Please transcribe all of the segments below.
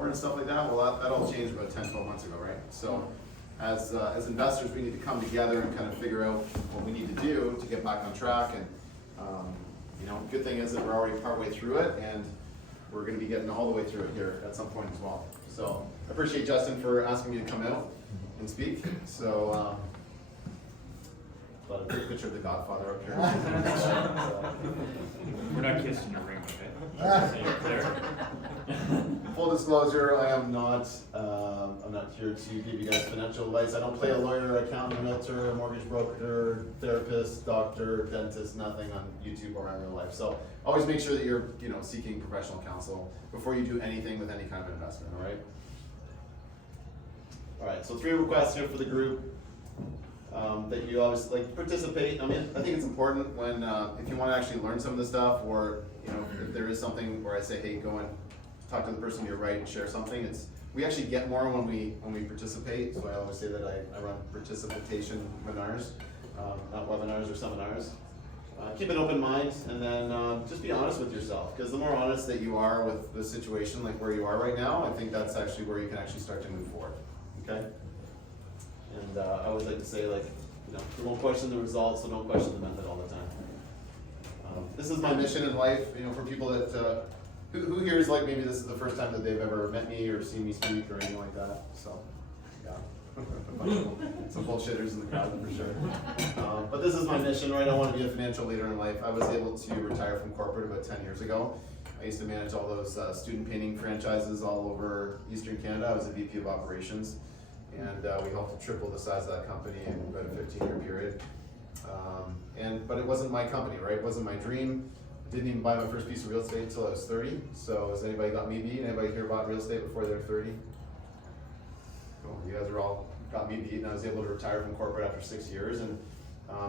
over and stuff like that. Well, that all changed about 10, 12 months ago, right? So as investors, we need to come together and kind of figure out what we need to do to get back on track. And you know, good thing is that we're already partway through it, and we're going to be getting all the way through it here at some point as well. So I appreciate Justin for asking me to come out and speak. So got a big picture of the Godfather up here. We're not kissing the ring, okay? Full disclosure, I am not. I'm not here to give you guys financial advice. I don't play a lawyer, accountant, realtor, mortgage broker, therapist, doctor, dentist, nothing on YouTube or in real life. So always make sure that you're, you know, seeking professional counsel before you do anything with any kind of investment. All right. All right. So 3 requests here for the group. That you always like participate. I mean, I think it's important when if you want to actually learn some of the stuff, or you know, if there is something where I say, hey, go and talk to the person to your right and share something. We actually get more when we participate. So I always say that I run participation webinars, not webinars or seminars. Keep an open mind, and then just be honest with yourself, because the more honest that you are with the situation, like where you are right now, I think that's actually where you can actually start to move forward. Okay. And I always like to say, like, you know, you won't question the results, so don't question the method all the time. This is my mission in life, you know, for people that, who here is like, maybe this is the first time that they've ever met me or seen me speak or anything like that, so, yeah. Some bullshitters in the crowd for sure. But this is my mission, right? I want to be a financial leader in life. I was able to retire from corporate about 10 years ago. I used to manage all those student painting franchises all over Eastern Canada. I was a VP of operations. And we helped to triple the size of that company in about a 15-year period. But it wasn't my company, right? It wasn't my dream. Didn't even buy my first piece of real estate until I was 30. So has anybody got me beat? Anybody here bought real estate before they're 30? Cool. You guys are all got me beat, and I was able to retire from corporate after 6 years. And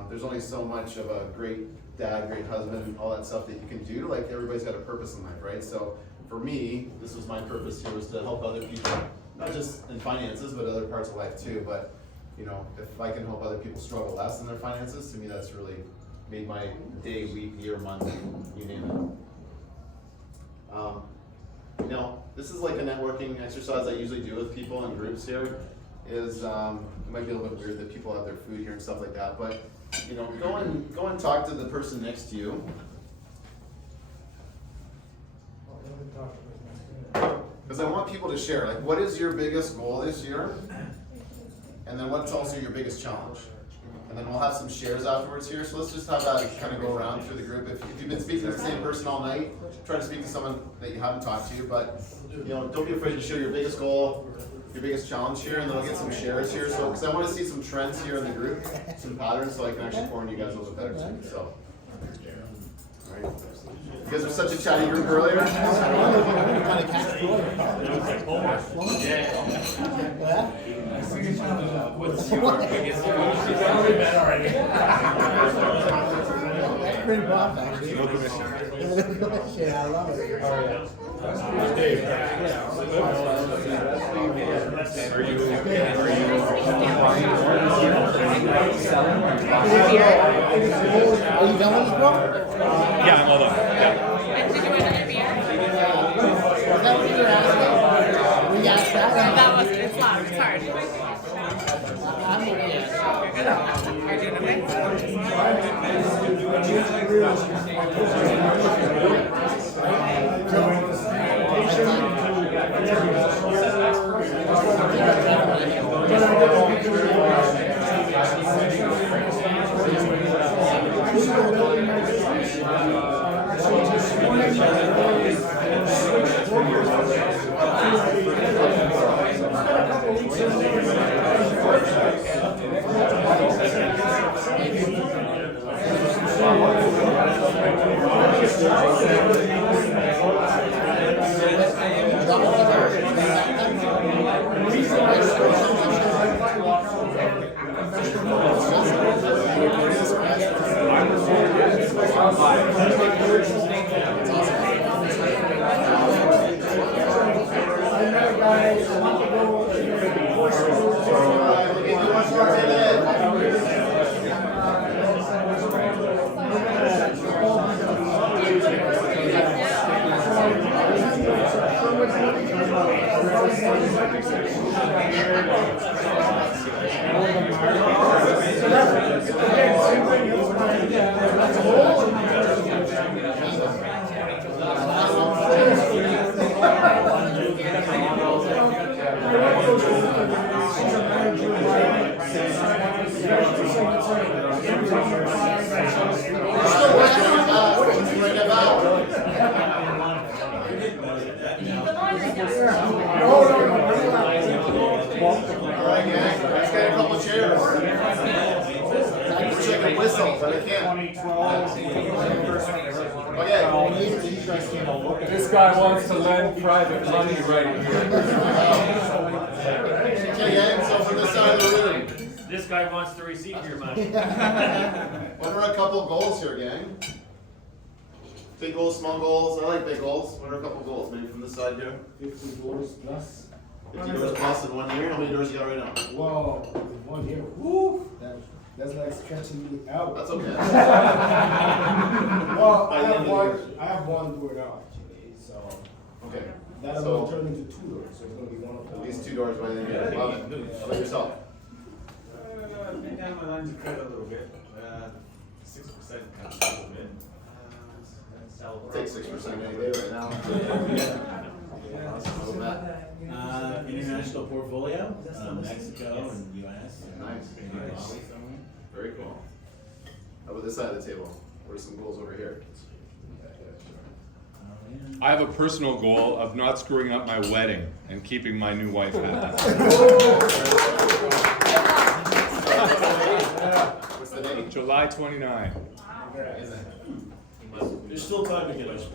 there's only so much of a great dad, great husband, and all that stuff that you can do. Like, everybody's got a purpose in life, right? So for me, this was my purpose here, was to help other people. Not just in finances, but other parts of life too. But you know, if I can help other people struggle less in their finances, to me that's really made my day, week, year, month, you name it. You know, this is like a networking exercise I usually do with people in groups here. Is it might be a little bit weird that people have their food here and stuff like that, but you know, go and talk to the person next to you. Because I want people to share, like, what is your biggest goal this year? And then what's also your biggest challenge? And then we'll have some shares afterwards here. So let's just have that kind of go around through the group. If you've been speaking to the same person all night, try to speak to someone that you haven't talked to. But you know, don't be afraid to share your biggest goal, your biggest challenge here, and then I'll get some shares here. So, because I want to see some trends here in the group, some patterns, so I can actually inform you guys a little bit better too. So, all right. You guys were such a chatty group earlier. What's your biggest That's pretty broad, actually. Yeah, I love it. Oh, yeah. Dave, Are you done with this, bro? yeah, I'm all done. Yeah. And did you win another beer? Is that what you're asking? We got that. That was, it's loud, it's hard. I'm okay. You're good. Are you doing okay? Alright, gang, let's get a couple chairs. Wish I could whistle, but I can't. Okay. This guy wants to lend private money right here. Okay, gang, so from this side of the room, This guy wants to receive your money. what are a couple goals here, gang? Big goals, small goals, I like big goals. What are a couple goals, maybe from this side here? 50 doors plus. 50 doors plus in 1 year, how many doors you got right now? Whoa, 1 year, whoo, that's like stretching me out. That's okay. Well, I have one door now actually, so Okay, that'll so turn into 2 doors, so it's gonna be one of them. at least 2 doors by the end of the year. Love it. How about yourself? I think I'm aligned to cut a little bit. 6% cuts a little bit. Take 6% any day right now. International portfolio, Mexico and US. Nice. Very cool. How about this side of the table? What are some goals over here? I have a personal goal of not screwing up my wedding and keeping my new wife happy. What's the name? July 29. There's still time to get us.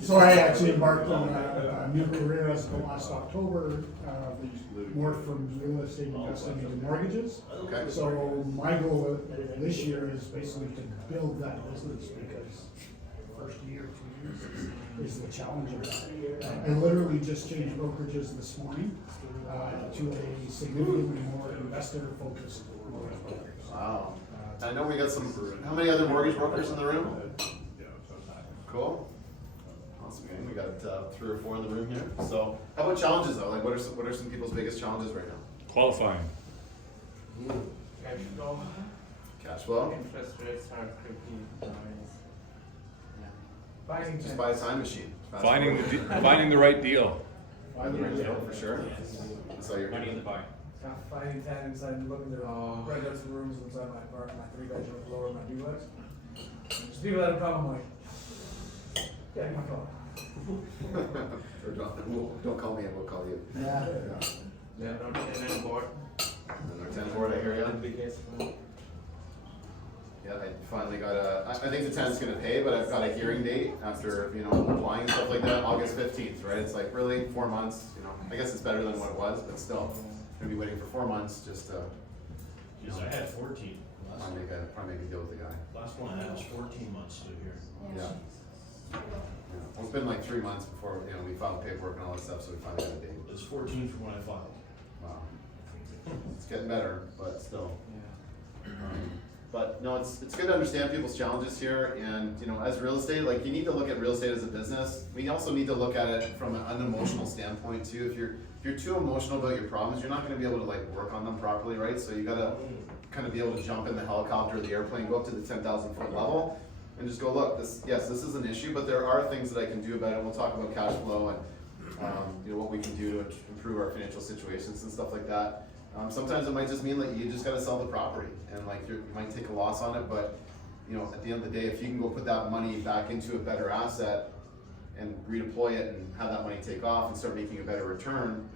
So I actually embarked on a new career as of last October, more from real estate investing into mortgages. Okay. So my goal this year is basically to build that business because the first year, 2 years is the challenge of that. I literally just changed brokerages this morning to a significantly more investor-focused mortgage broker. Wow. I know we got some, how many other mortgage brokers in the room? Cool. Awesome, gang. We got 3 or 4 in the room here. So, how about challenges though? Like, what are some people's biggest challenges right now? Qualifying. Cash flow? Interest rates are creepy. Just buy a time machine. Fast Finding forward. the right deal. Find the right deal, for sure. So you're Money in the bank. Finding tenants and looking to rent out some rooms inside my apartment, my 3-bedroom floor, my duplex. There's people that have come, I'm like, yeah, my phone. Or don't call me, I will call you. Yeah. Yeah, not tenant board. And our tenant board, I hear you. Yeah, I finally got I think the tenant's gonna pay, but I've got a hearing date after, applying and stuff like that, August 15th, right? It's like, really, 4 months, I guess it's better than what it was, but still, gonna be waiting for 4 months just to, Because I had 14. probably make a deal with the guy. Last one I had was 14 months to here. Yeah. Well, it's been like 3 months before, we filed paperwork and all that stuff, so we finally got a date. It was 14 from when I filed. Wow. It's getting better, but still. But no, it's good to understand people's challenges here, and as real estate, like you need to look at real estate as a business. We also need to look at it from an unemotional standpoint too. If you're too emotional about your problems, you're not going to be able to work on them properly, right? So you got to kind of be able to jump in the helicopter or the airplane, go up to the 10,000 foot level, and just go, look, this is an issue, but there are things that I can do about it. We'll talk about cash flow and what we can do to improve our financial situations and stuff like that. Sometimes it might just mean that you just got to sell the property, and you might take a loss on it, but at the end of the day, if you can go put that money back into a better asset and redeploy it and have that money take off and start making a better return,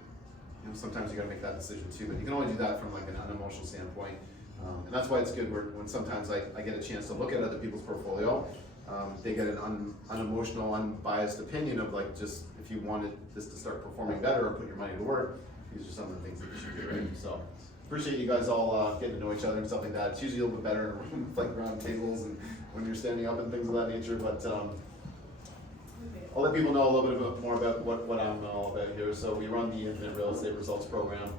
sometimes you got to make that decision too. But you can only do that from an unemotional standpoint, and that's why it's good when sometimes I get a chance to look at other people's portfolio. They get an unemotional, unbiased opinion of just if you wanted this to start performing better or put your money to work. These are some of the things that you should do, right? So, appreciate you guys all getting to know each other and stuff like that. It's usually a little bit better in a room with round tables and when you're standing up and things of that nature, but I'll let people know a little bit more about what I'm all about here. So we run the Infinite Real Estate Results Program.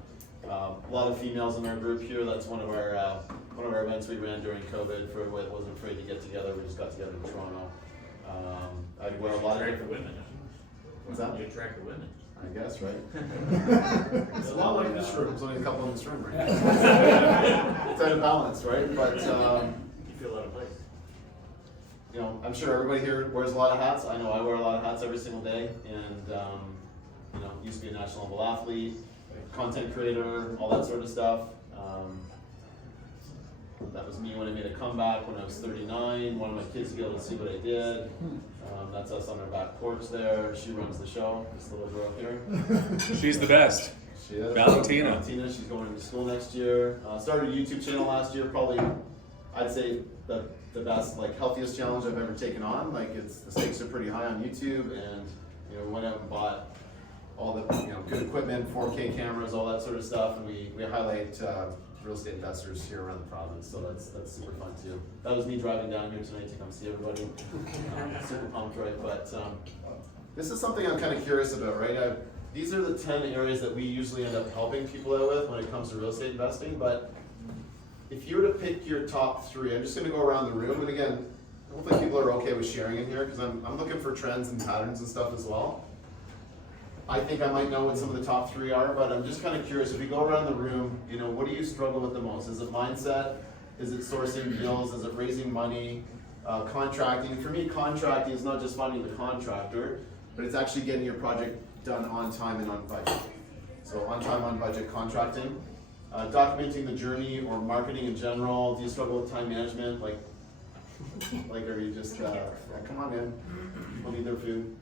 A lot of females in our group here. That's one of our events we ran during COVID for what wasn't afraid to get together. We just got together in Toronto. I wear a lot of Attract the different. women. What's that? You attract the women. I guess, right? It's a lot like this room, there's only a couple in this room, right? It's out of balance, right? But, You feel out of place. you know, I'm sure everybody here wears a lot of hats. I know I wear a lot of hats every single day, and, you know, used to be a national level athlete, content creator, all that sort of stuff. That was me when I made a comeback when I was 39. Wanted my kids to be able to see what I did. That's us on our back porch there. She runs the show, this little girl here. She's the best. She is. Valentina. She's going to school next year. Started a YouTube channel last year. Probably, I'd say the best, like, healthiest challenge I've ever taken on. Like, the stakes are pretty high on YouTube, and you know, we went out and bought all the good equipment, 4K cameras, all that sort of stuff, and we highlight real estate investors here around the province. So that's super fun too. That was me driving down here tonight to come see everybody. Super pumped, right? But this is something I'm kind of curious about, right? These are the 10 areas that we usually end up helping people out with when it comes to real estate investing. But if you were to pick your top 3, I'm just going to go around the room. And again, hopefully people are okay with sharing in here, because I'm looking for trends and patterns and stuff as well. I think I might know what some of the top 3 are, but I'm just kind of curious. If we go around the room, you know, what do you struggle with the most? Is it mindset? Is it sourcing deals? Is it raising money? Contracting? For me, contracting is not just finding the contractor, but it's actually getting your project done on time and on budget. So on time, on budget contracting. Documenting the journey or marketing in general. Do you struggle with time management? Like are you just, come on in, we'll need their food.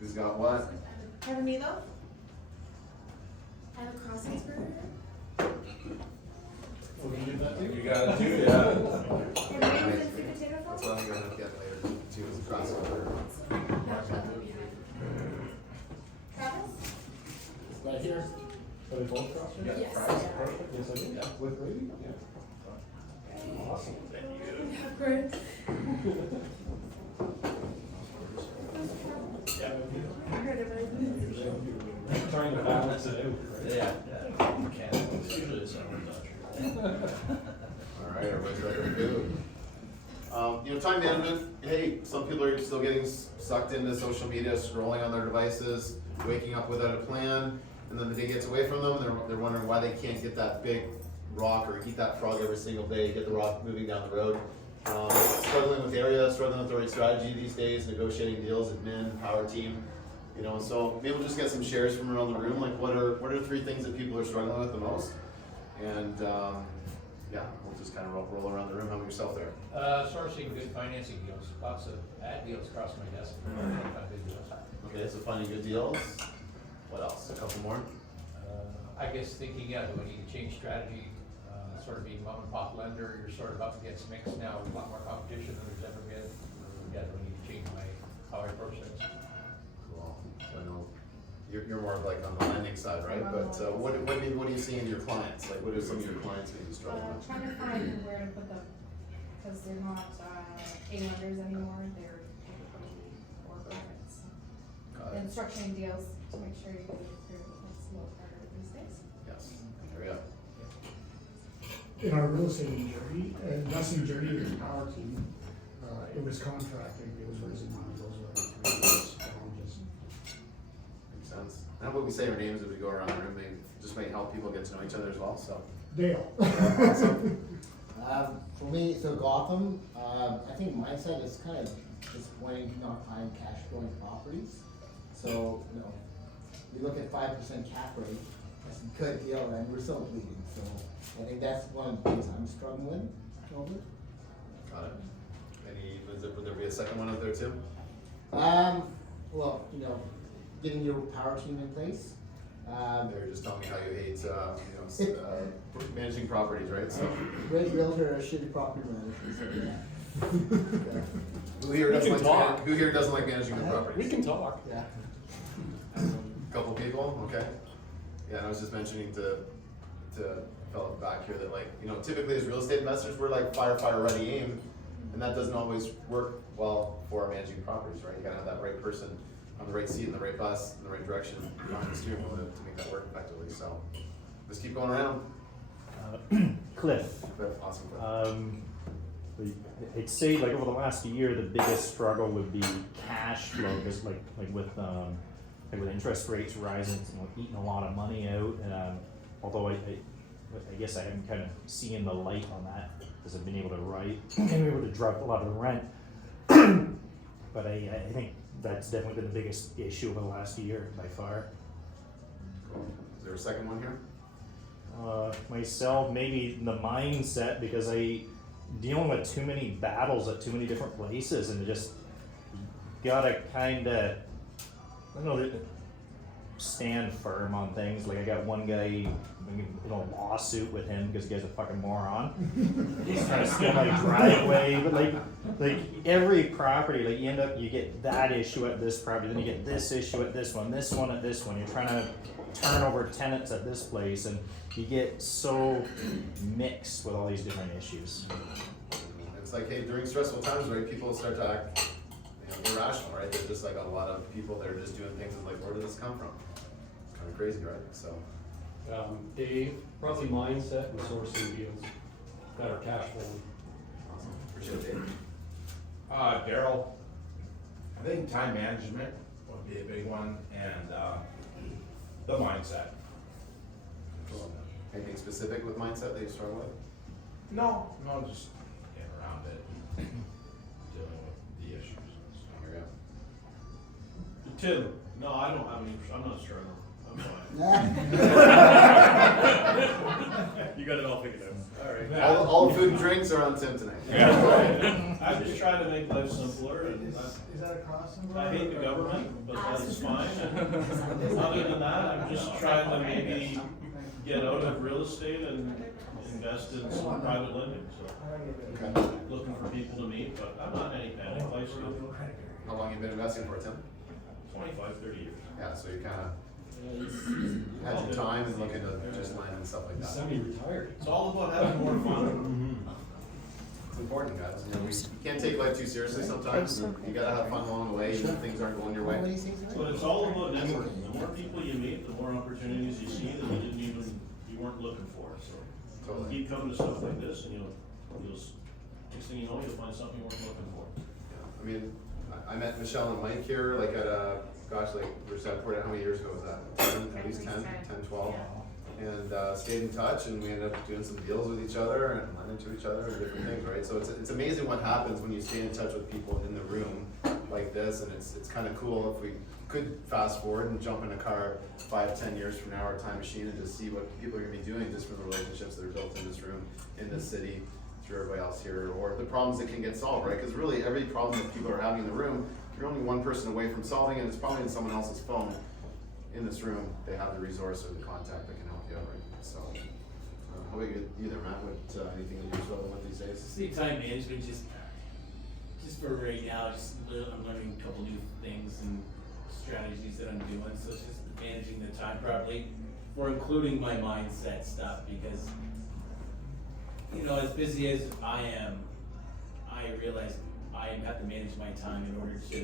Who's got what? I have a meatloaf. I have a crossings burger. You got it too, yeah. And rings and sweet potato That's sauce. what I'm gonna get later too, is a crossover. Travis? Right here. Are they both crossing? Yes. Perfect, yes I do. With gravy? Yeah. Awesome. Yeah, great. Trying to balance it out, right? Yeah. Usually someone's not Alright, everybody's ready to go. You know, time management, hey, some people are still getting sucked into social media, scrolling on their devices, waking up without a plan, and then the day gets away from them, and they're wondering why they can't get that big rock or eat that frog every single day, get the rock moving down the road. Struggling with area, struggling with the right strategy these days, negotiating deals, admin, power team. You know, so maybe we'll just get some shares from around the room, like what are 3 things that people are struggling with the most? And yeah, we'll just kind of roll around the room. How about yourself there? Sourcing good financing deals, lots of bad deals across my desk. Good deals. Okay, so finding good deals. What else? A couple more? I guess thinking, do I need to change strategy? Sort of being mom and pop lender, you're sort of up against mixed now, a lot more competition than there's ever been. Do I need to change how I approach things? Cool. So I know you're more of like on the lending side, right? But what do you see in your clients? Like, what are some of your clients maybe struggling with? Trying to find where to put them, because they're not A-lenders anymore, they're typically for profits. Got And it. structuring deals to make sure you get it through, it's a little harder these days. Yes. There we go. In our real estate investing journey with the power team, it was contracting, it was raising money, those were the 3 biggest challenges. Makes sense. And how about we say our names as we go around the room? They just might help people get to know each other as well. So. Dale. For me, so Gotham, I think mindset is kind of disappointing to not find cash flowing properties. So, you know, we look at 5% cap rate, that's a good deal, and we're still bleeding. So I think that's one of the things I'm struggling with. Got it. Would there be a second one out there too? Well, you know, getting your power team in place. They're just telling me how you hate, managing properties, right? So. Great realtor, shitty property manager. So, yeah. Who here doesn't like managing the properties? We can talk. Yeah. Couple people, okay. Yeah, and I was just mentioning to fellow back here that, like, you know, typically as real estate investors, we're like fire, ready, aim, and that doesn't always work well for managing properties, right? You gotta have that right person on the right seat in the right bus in the right direction on the steering wheel to make that work effectively. So let's keep going around. Cliff. Awesome. I'd say like over the last year, the biggest struggle would be cash flow, because like with interest rates rising, it's, eating a lot of money out. Although I guess I am kind of seeing the light on that because I've been able to been able to drop a lot of the rent. But I think that's definitely been the biggest issue over the last year by far. Cool. Is there a second one here? Myself, maybe the mindset, because dealing with too many battles at too many different places, and just gotta kinda, I don't know, stand firm on things. Like I got one guy in a lawsuit with him because the guy's a fucking moron. He's trying to steal my driveway, but like every property, like you get that issue at this property, then you get this issue at this one at this one. You're trying to turn over tenants at this place, and you get so mixed with all these different issues. It's like, hey, during stressful times, right, people start to act, irrational, right? There's just like a lot of people that are just doing things and like, where did this come from? It's kind of crazy, right? So. Dave, probably mindset and sourcing deals, better cash flow. Awesome. Appreciate it, Dave. Daryl, I think time management would be a big one, and the mindset. Cool. Anything specific with mindset that you struggle with? No, just getting around it, dealing with the issues and stuff. There we go. Tim, no, I don't have any, I'm not struggling. I'm fine. You got it all figured out. All right. All the food and drinks are on Tim tonight. Yeah. I'm just trying to make life simpler, and Is that a crossing? I hate the government, but that's fine. And other than that, I'm just trying to maybe get out of real estate and invest in some private lending, so. Okay. Looking for people to meet, but I'm not in any panic, life's good. How long you been investing for, Tim? 25, 30 years. Yeah, so you kind of had your time and looking to just land and stuff like that. Semi-retired. It's all about having more fun. It's important, guys. We can't take life too seriously sometimes. You gotta have fun along the way, even if things aren't going your way. But it's all about networking. The more people you meet, the more opportunities you see that you weren't looking for. So Totally. keep coming to stuff like this, and next thing you know, you'll find something you weren't looking for. Yeah. I mean, I met Michelle and Mike here, like at we were Southport, how many years ago was that? 10, at least 10, 12. And stayed in touch, and we ended up doing some deals with each other and lending to each other and different things, right? So it's amazing what happens when you stay in touch with people in the room like this, and it's kind of cool if we could fast forward and jump in a car 5-10 years from now, or a time machine, and just see what people are gonna be doing just from the relationships that are built in this room, in this city, through everybody else here, or the problems that can get solved, right? Because really every problem that people are having in the room, you're only one person away from solving it. It's probably in someone else's phone in this room. They have the resource or the contact that can help you out, right? So, how about you there, Matt? What, anything that you're struggling with these days? Just the time management, just for right now, I'm learning a couple new things and strategies that I'm doing, so it's just managing the time properly, for including my mindset stuff, because, as busy as I am, I realize I have to manage my time in order to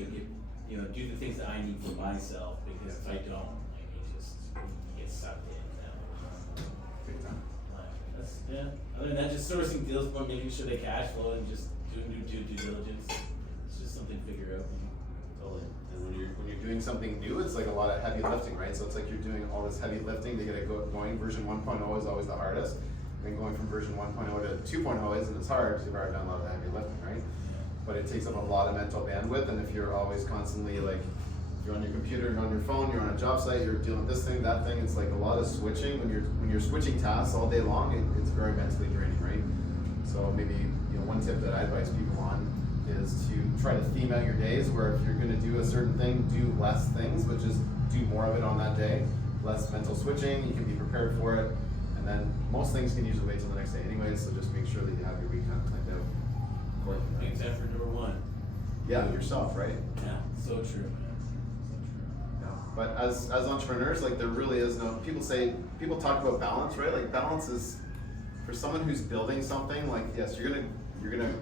do the things that I need for myself, because if I don't, you get sucked in. Big time. Other than that, just sourcing deals, but making sure they cash flow and just doing due diligence. It's just something to figure out. Totally. And when you're doing something new, it's like a lot of heavy lifting, right? So it's like you're doing all this heavy lifting to get it going. Version 1.0 is always the hardest. And going from version 1.0 to 2.0 isn't as hard because you've already done a lot of the heavy lifting, right? But it takes up a lot of mental bandwidth, and if you're always constantly like, you're on your computer, you're on your phone, you're on a job site, you're dealing with this thing, that thing, it's like a lot of switching. When you're switching tasks all day long, it's very mentally draining, right? So maybe one tip that I advise people on is to try to theme out your days, where if you're going to do a certain thing, do less things, but just do more of it on that day. Less mental switching, you can be prepared for it, and then most things can usually wait till the next day anyways. So just make sure that you have your week kind of planned out. Big time for number one. Yeah, yourself, right? Yeah, so true. Yeah. But as entrepreneurs, like there really is no, people talk about balance, right? Like balance is, for someone who's building something, like yes, you're gonna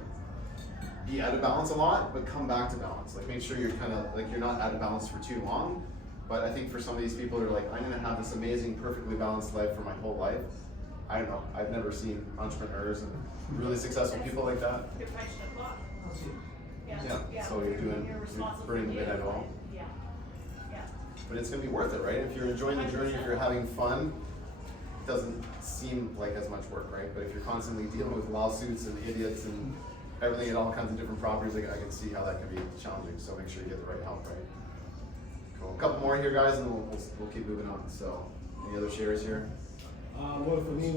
be out of balance a lot, but come back to balance. Like make sure you're kind of like, you're not out of balance for too long. But I think for some of these people who are like, I'm gonna have this amazing, perfectly balanced life for my whole life, I don't know, I've never seen entrepreneurs and really successful people like that. You're punching a clock. Yeah, so you're burning the midnight oil. Yeah, yeah. But it's gonna be worth it, right? If you're enjoying the journey, if you're having fun, it doesn't seem like as much work, right? But if you're constantly dealing with lawsuits and idiots and everything and all kinds of different properties, I can see how that can be challenging, so make sure you get the right help, right? Cool, a couple more here, guys, and then we'll keep moving on. So, any other shares here? Well, for me, it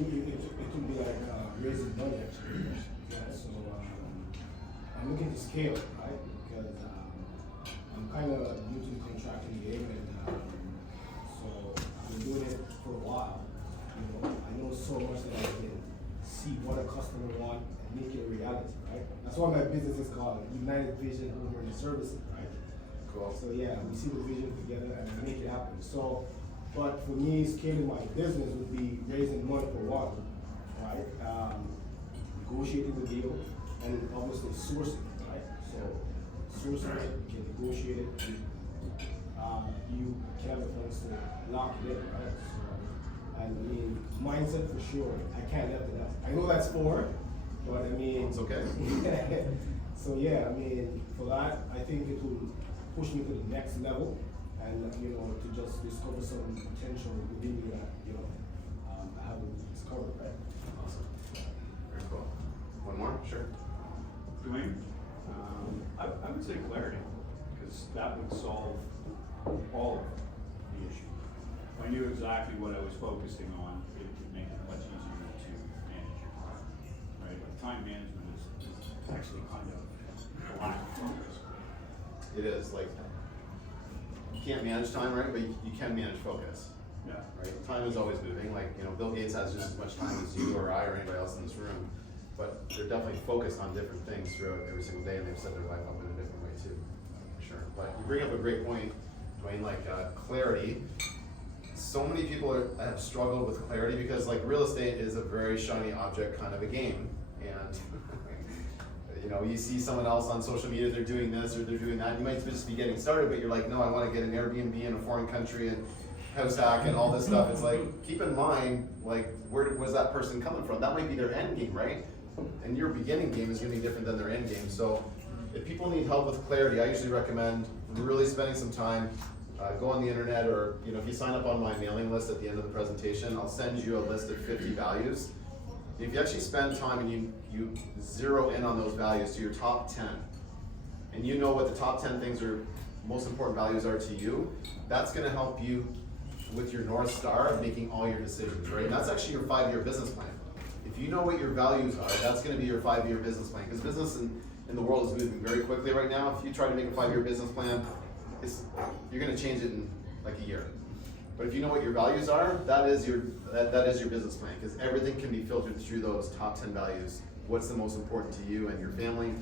could be like raising money actually. Yeah, so I'm looking to scale, right? Because I'm kind of new to the contracting game, and so I've been doing it for a while. You know, I know so much that I can see what a customer wants and make it a reality, right? That's why my business is called United Vision Over the Services, right? Cool. So yeah, we see the vision together and make it happen. So. But for me, scaling my business would be raising money for one, right? Negotiating the deal, and obviously sourcing, right? So sourcing it, you can negotiate it, you can have the funds to lock it in, right? So, and I mean, mindset for sure, I can't let it out. I know that's four, but I mean. It's okay. So yeah, I mean, for that, I think it will push me to the next level. And you know, to just discover some potential within me that I haven't discovered, right? Awesome. Very cool. One more, sure. Dwayne, I would say clarity, because that would solve all of the issue. If I knew exactly what I was focusing on, it would make it much easier to manage your time, right? Like time management is actually kind of a lack of focus. It is, like, you can't manage time, right? But you can manage focus. Yeah. Right? Time is always moving. Like, Bill Gates has just as much time as you or I or anybody else in this room. But they're definitely focused on different things throughout every single day, and they've set their life up in a different way too, for sure. But you bring up a great point, Dwayne, like clarity. So many people have struggled with clarity because like real estate is a very shiny object kind of a game. And you see someone else on social media, they're doing this or they're doing that. You might just be getting started, but you're like, no, I want to get an Airbnb in a foreign country and house hack and all this stuff. It's like, keep in mind, like, where was that person coming from? That might be their end game, right? And your beginning game is going to be different than their end game. So if people need help with clarity, I usually recommend really spending some time, go on the internet, or if you sign up on my mailing list at the end of the presentation, I'll send you a list of 50 values. If you actually spend time and you zero in on those values to your top 10, and you know what the top 10 things are, most important values are to you, that's gonna help you with your North Star of making all your decisions, right? And that's actually your 5-year business plan. If you know what your values are, that's gonna be your 5-year business plan. Because business in the world is moving very quickly right now. If you try to make a 5-year business plan, you're gonna change it in like a year. But if you know what your values are, that is your business plan, because everything can be filtered through those top 10 values. What's the most important to you and your family?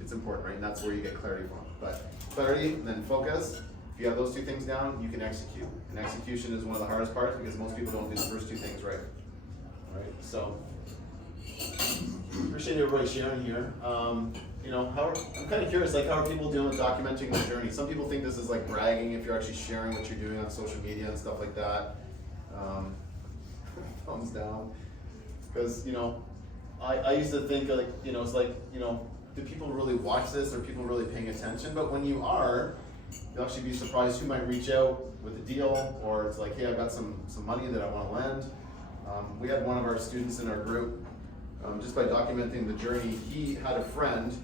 It's important, right? And that's where you get clarity from. But clarity and then focus, if you have those two things down, you can execute. And execution is one of the hardest parts because most people don't do the first two things right. All right, so appreciate everybody sharing here. I'm kind of curious, like, how are people doing with documenting their journey? Some people think this is like bragging if you're actually sharing what you're doing on social media and stuff like that. Thumbs down. Because, I used to think like, it's like, do people really watch this? Are people really paying attention? But when you are, you'll actually be surprised who might reach out with a deal, or it's like, hey, I've got some money that I want to lend. We had one of our students in our group, just by documenting the journey, he had a friend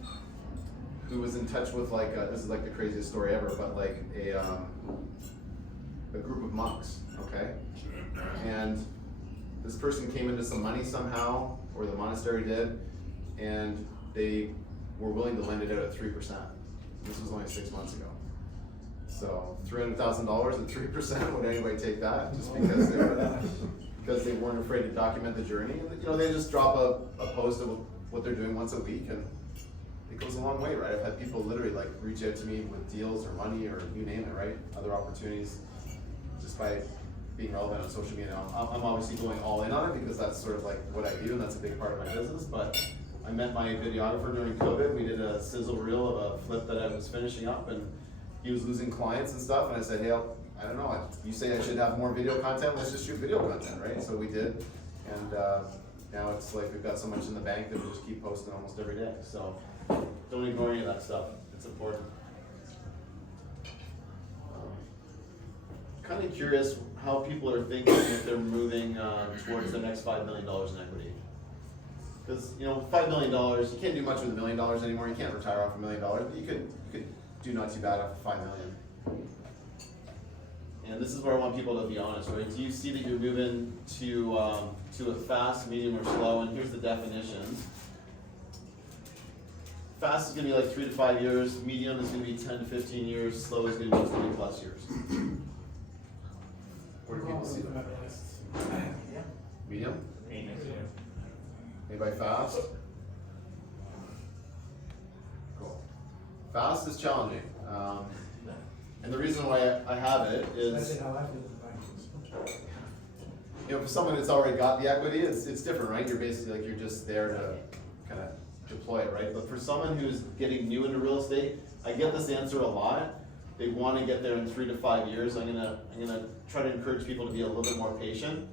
who was in touch with like, this is like the craziest story ever, but like a group of monks, okay? And this person came into some money somehow, or the monastery did, and they were willing to lend it out at 3%. This was only 6 months ago. So $300,000 at 3%, would anybody take that? Just because they weren't afraid to document the journey. And they just drop a post of what they're doing once a week, and it goes a long way, right? I've had people literally like reach out to me with deals or money or you name it, right? Other opportunities, just by being relevant on social media. I'm obviously going all in on it because that's sort of like what I do, and that's a big part of my business. But I met my videographer during COVID. We did a sizzle reel of a flip that I was finishing up, and he was losing clients and stuff. And I said, hey, I don't know, you say I should have more video content, let's just shoot video content, right? So we did. And now it's like we've got so much in the bank that we just keep posting almost every day. So don't ignore any of that stuff. It's important. Kind of curious how people are thinking if they're moving towards the next $5 million in equity. Because $5 million, you can't do much with $1 million anymore. You can't retire off $1 million, but you could do not too bad off $5 million. And this is where I want people to be honest, right? Do you see that you're moving to a fast, medium, or slow? And here's the definitions. Fast is going to be like 3 to 5 years. Medium is going to be 10 to 15 years. Slow is going to be 20 plus years. Where do people see that? Medium? Anybody fast? Cool. Fast is challenging. And the reason why I have it is, That's how I feel with banking. for someone that's already got the equity, it's different, right? You're basically like, you're just there to kind of deploy it, right? But for someone who's getting new into real estate, I get this answer a lot. They want to get there in 3 to 5 years. I'm gonna try to encourage people to be a little bit more patient.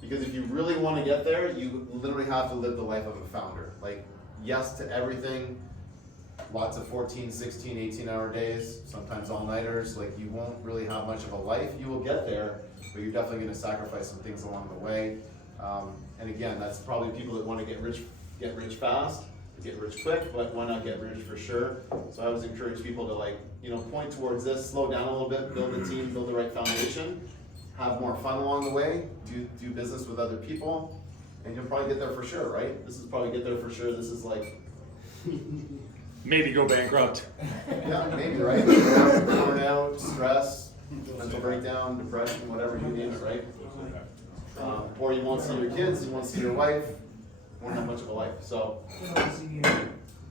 Because if you really want to get there, you literally have to live the life of a founder. Like, yes to everything, lots of 14, 16, 18-hour days, sometimes all-nighters. Like, you won't really have much of a life. You will get there, but you're definitely going to sacrifice some things along the way. And again, that's probably people that want to get rich fast, get rich quick, but why not get rich for sure? So I always encourage people to point towards this, slow down a little bit, build a team, build the right foundation, have more fun along the way, do business with other people, and you'll probably get there for sure, right? This is probably get there for sure. This is like Maybe go bankrupt. yeah, maybe, right? Burnout, stress, mental breakdown, depression, whatever you need, right? Or you won't see your kids, you won't see your wife, won't have much of a life. So,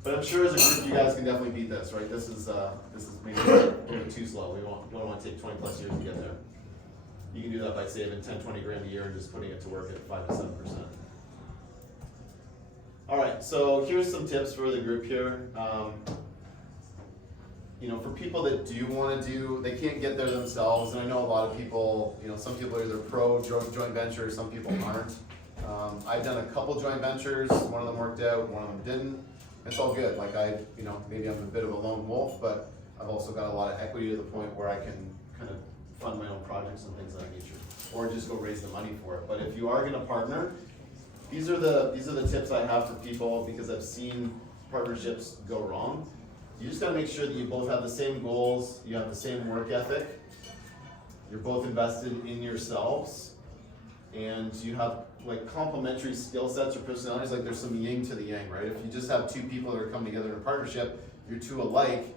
but I'm sure as a group you guys can definitely beat this, right? This is maybe a little bit too slow. We don't want to take 20 plus years to get there. You can do that by saving 10, 20 grand a year and just putting it to work at 5 to 7%. All right, so here's some tips for the group here. For people that do want to they can't get there themselves, and I know a lot of people, some people are either pro joint venture, some people aren't. I've done a couple joint ventures, one of them worked out, one of them didn't. It's all good, like maybe I'm a bit of a lone wolf, but I've also got a lot of equity to the point where I can kind of fund my own projects and things of that nature, or just go raise the money for it. But if you are gonna partner, these are the tips I have for people because I've seen partnerships go wrong. You just gotta make sure that you both have the same goals, you have the same work ethic, you're both invested in yourselves, and you have like complementary skill sets or personalities. Like there's some yin to the yang, right? If you just have two people that are coming together in a partnership, you're two alike,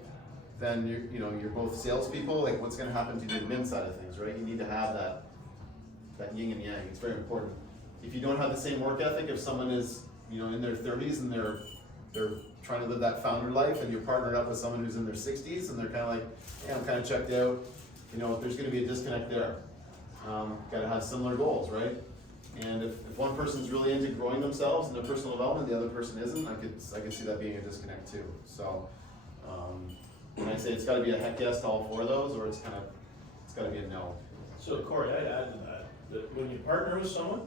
then you're both salespeople. Like what's gonna happen to the admin side of things, right? You need to have that yin and yang. It's very important. If you don't have the same work ethic, if someone is in their 30s and they're trying to live that founder life, and you're partnered up with someone who's in their 60s and they're kind of like, hey, I'm kind of checked out, there's going to be a disconnect there. Got to have similar goals, right? And if one person's really into growing themselves and their personal development, the other person isn't, I could see that being a disconnect too. So when I say it's got to be a heck yes to all four of those, or it's got to be a no. So Kory, I'd add to that when you partner with someone,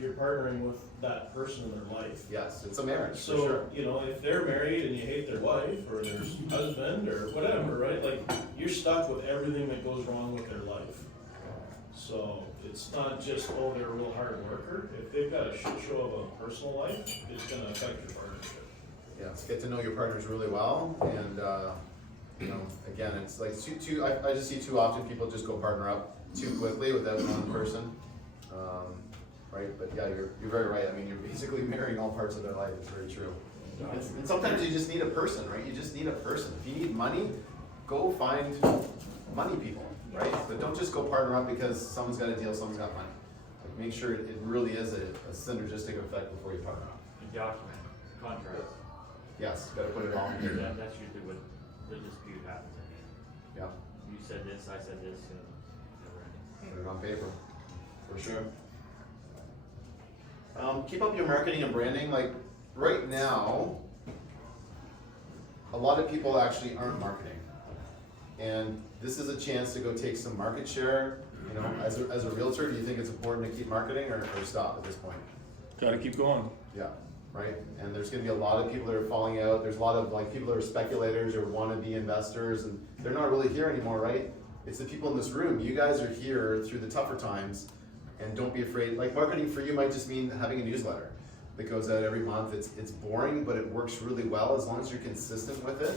you're partnering with that person in their life. Yes, it's a marriage, so, for sure. If they're married and you hate their wife or their husband or whatever, right? Like, you're stuck with everything that goes wrong with their life. So, it's not just, they're a real hard worker. If they've got a shit show of a personal life, it's gonna affect your partnership. Yeah, it's get to know your partners really well, and again, it's like I just see too often people just go partner up too quickly without one person. Right, but yeah, you're very right. I mean, you're basically marrying all parts of their life. It's very true. And sometimes you just need a person, right? You just need a person. If you need money, go find money people, right? But don't just go partner up because someone's got a deal, someone's got money. Like, make sure it really is a synergistic effect before you partner up. You document contracts. Yes, got to put it all in here. That's usually what the dispute happens. Yeah. You said this, I said this, Put it on paper, for sure. Keep up your marketing and branding. Like right now, a lot of people actually aren't marketing. And this is a chance to go take some market share You know, as a realtor, do you think it's important to keep marketing or stop at this point? Gotta keep going. Yeah, right, and there's gonna be a lot of people that are falling out, there's a lot of like people that are speculators or wannabe investors, and they're not really here anymore, right? It's the people in this room, you guys are here through the tougher times, and don't be afraid, like marketing for you might just mean having a newsletter that goes out every month. It's boring, but it works really well as long as you're consistent with it.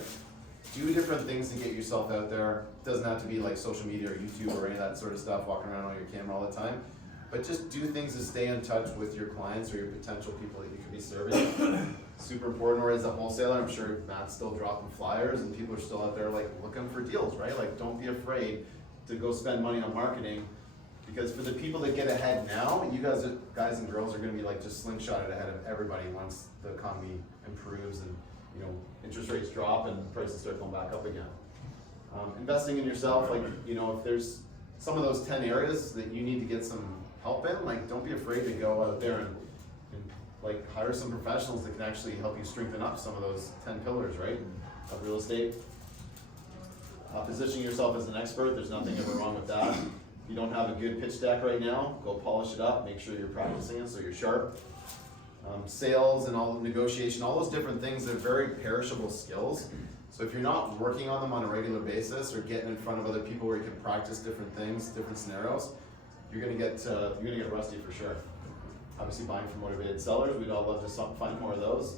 Do different things to get yourself out there. It doesn't have to be like social media or YouTube or any of that sort of stuff, walking around on your camera all the time. But just do things to stay in touch with your clients or your potential people that you could be serving. Super important. Or as a wholesaler, I'm sure Matt's still dropping flyers and people are still out there like looking for deals, right? Like don't be afraid to go spend money on marketing, because for the people that get ahead now, you guys and girls are gonna be like just slingshotted ahead of everybody once the economy improves and you know interest rates drop and prices start going back up again. Investing in yourself, like you know, if there's some of those 10 areas that you need to get some help in, like don't be afraid to go out there and like hire some professionals that can actually help you strengthen up some of those 10 pillars, right, of real estate. Positioning yourself as an expert, there's nothing ever wrong with that. If you don't have a good pitch deck right now, go polish it up, make sure you're practicing it so you're sharp. Sales and all the negotiation, all those different things, they're very perishable skills. So if you're not working on them on a regular basis or getting in front of other people where you can practice different things, different scenarios, you're gonna get rusty for sure. Obviously buying from motivated sellers, we'd all love to find more of those.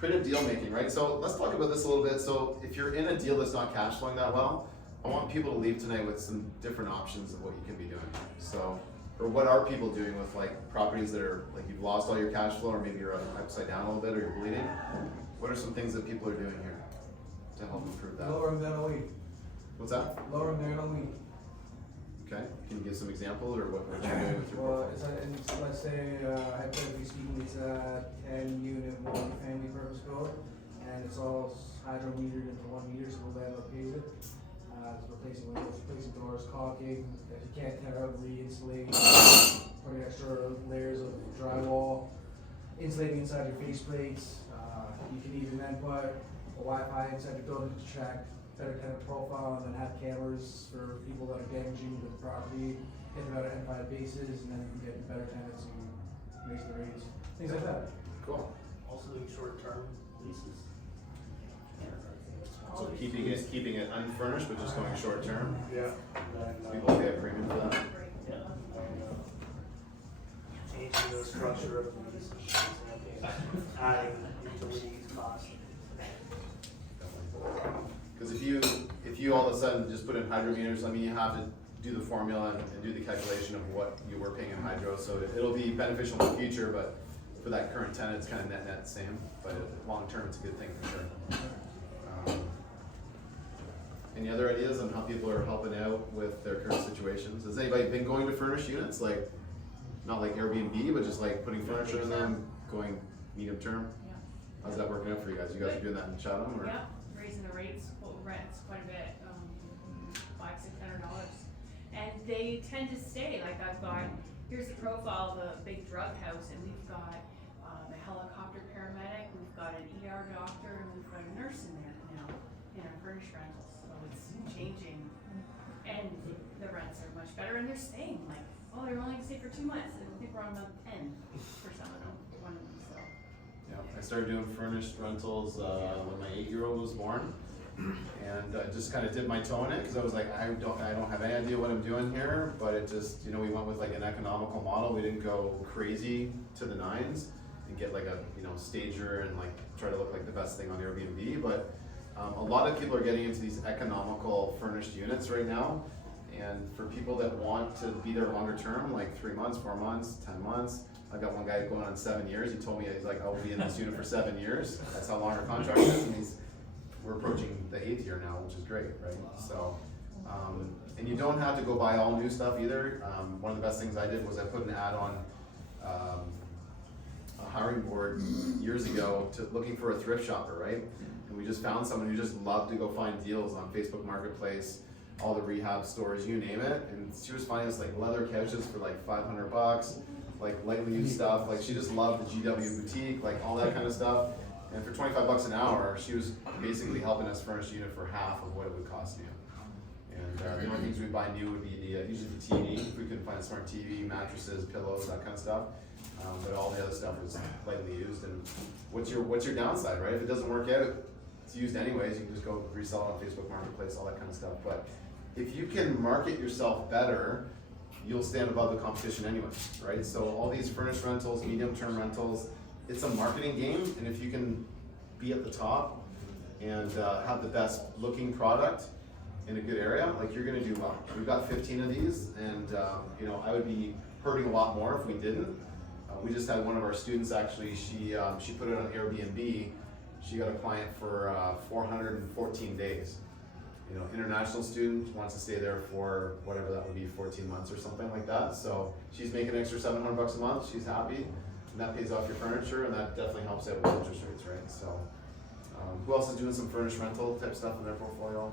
Creative deal making, right? So let's talk about this a little bit. So if you're in a deal that's not cash flowing that well, I want people to leave tonight with some different options of what you can be doing. So, or what are people doing with like properties that are like you've lost all your cash flow, or maybe you're upside down a little bit, or you're bleeding? What are some things that people are doing here to help improve that? Lowering the NOE. What's that? Lowering the NOE. Okay, can you give some examples or what you're doing with your Well, portfolio? let's say, hypothetically speaking, it's a 10-unit multifamily purpose code, and it's all hydro metered into 1 meter, so the landlord pays it. It's replacing windows, replacing doors, caulking, if you can't tear out, re-insulate, putting extra layers of drywall, insulating inside your faceplates. You can even then put a Wi-Fi inside your building to track better tenant profile, and then have cameras for people that are damaging the property, hit them out at identified bases, and then you can get better tenants and raise the rates, things like that. Cool. Also doing short-term leases. So keeping it unfurnished, but just going short term. Yeah. People pay a premium for that. Changing the structure of the lease, adding utilities costs. Because if you all of a sudden just put in hydro meters, I mean, you have to do the formula and do the calculation of what you were paying in hydro, so it'll be beneficial in the future, but for that current tenant, it's kind of net the same, but long term, it's a good thing for sure. Any other ideas on how people are helping out with their current situations? Has anybody been going to furnished units, like, not like Airbnb, but just like putting furniture in them, going medium term? Yeah. How's that working out for you guys? You guys are doing that in Chatham, or? Yeah, raising the rates, rents quite a bit, $500-$600. And they tend to stay, like I've got, here's the profile of a big drug house, and we've got a helicopter paramedic, we've got an ER doctor, and we've got a nurse in there now, in our furnished rentals, so it's changing. And the rents are much better, and they're staying, like, oh, they're only gonna stay for 2 months, and I think we're on month 10 for some of them, one of them, so. Yeah, I started doing furnished rentals when my 8-year-old was born, and I just kind of dipped my toe in it because I was like, I don't have any idea what I'm doing here, but it just, you know, we went with like an economical model. We didn't go crazy to the nines and get like a stager and like try to look like the best thing on Airbnb, but a lot of people are getting into these economical furnished units right now. And for people that want to be there longer term, like 3 months, 4 months, 10 months, I've got one guy going on 7 years. He told me, he's like, I'll be in this unit for 7 years. That's how long our contract is, and we're approaching the 8th year now, which is great, right? So, and you don't have to go buy all new stuff either. One of the best things I did was I put an ad on a hiring board years ago looking for a thrift shopper, right? And we just found someone who just loved to go find deals on Facebook Marketplace, all the rehab stores, you name it, and she was finding us like leather couches for like $500, like lightly used stuff. Like she just loved the GW boutique, like all that kind of stuff. And for $25 an hour, she was basically helping us furnish a unit for half of what it would cost you. And the only things we buy new would be usually the TV, if we couldn't find a smart TV, mattresses, pillows, that kind of stuff. But all the other stuff is lightly used. And what's your downside, right? If it doesn't work out, it's used anyways. You can just go resell it on Facebook Marketplace, all that kind of stuff. But if you can market yourself better, you'll stand above the competition anyway, right? So all these furnished rentals, medium-term rentals, it's a marketing game. And if you can be at the top and have the best looking product in a good area, like you're gonna do well. We've got 15 of these, and you know, I would be hurting a lot more if we didn't. We just had one of our students actually, she put it on Airbnb. She got a client for 414 days. You know, international student wants to stay there for whatever that would be, 14 months or something like that. So she's making an extra $700 a month. She's happy, and that pays off your furniture, and that definitely helps out with interest rates, right? So, who else is doing some furnished rental type stuff in their portfolio?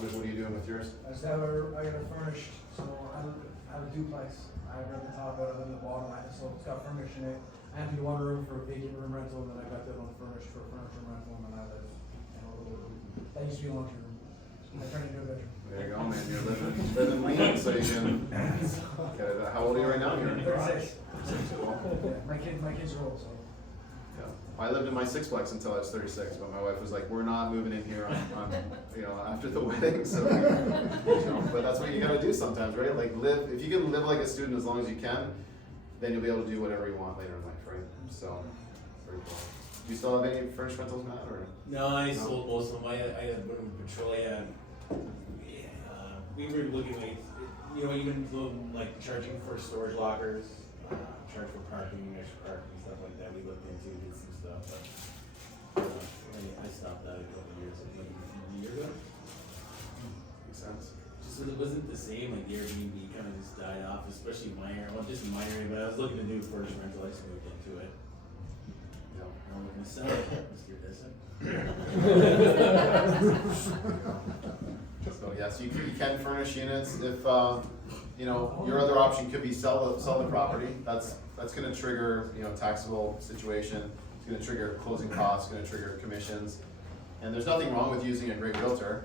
What are you doing with yours? I just have I got a furnished, so I have a duplex. I rent the top out of it and the bottom, so it's got furnished in it. I emptied one room for a vacant room rental, and then I got the other one furnished for a furniture rental, and then I live in a little room. That used to be a laundry room. I turned it into a bedroom. There you go, man. You're living lean, so you can. Okay, how old are you right now? You're 36. Cool. Yeah, my kids are old, so. Yeah. I lived in my sixplex until I was 36, but my wife was like, "We're not moving in here on you know, after the wedding." So, you know, but that's what you gotta do sometimes, right? Like live. If you can live like a student as long as you can, then you'll be able to do whatever you want later in life, right? So, very cool. Do you still have any furnished rentals, Matt? Or No, I sold most of them. I had one in Petrolia. We were looking at, you know, even like charging for storage lockers, charge for parking, extra parking, stuff like that. We looked into, did some stuff, but I stopped that a couple of years, like a year ago. Makes sense. Just it wasn't the same. Like the Airbnb kind of just died off, especially in my area. Well, just in my area, but I was looking to do furnished rental. I just moved into it. Yeah. I'm looking to sell it, Mr. Deseck. So yes, you can furnish units if you know, your other option could be sell the property. That's going to trigger, you know, taxable situation. It's going to trigger closing costs. Going to trigger commissions. And there's nothing wrong with using a great realtor.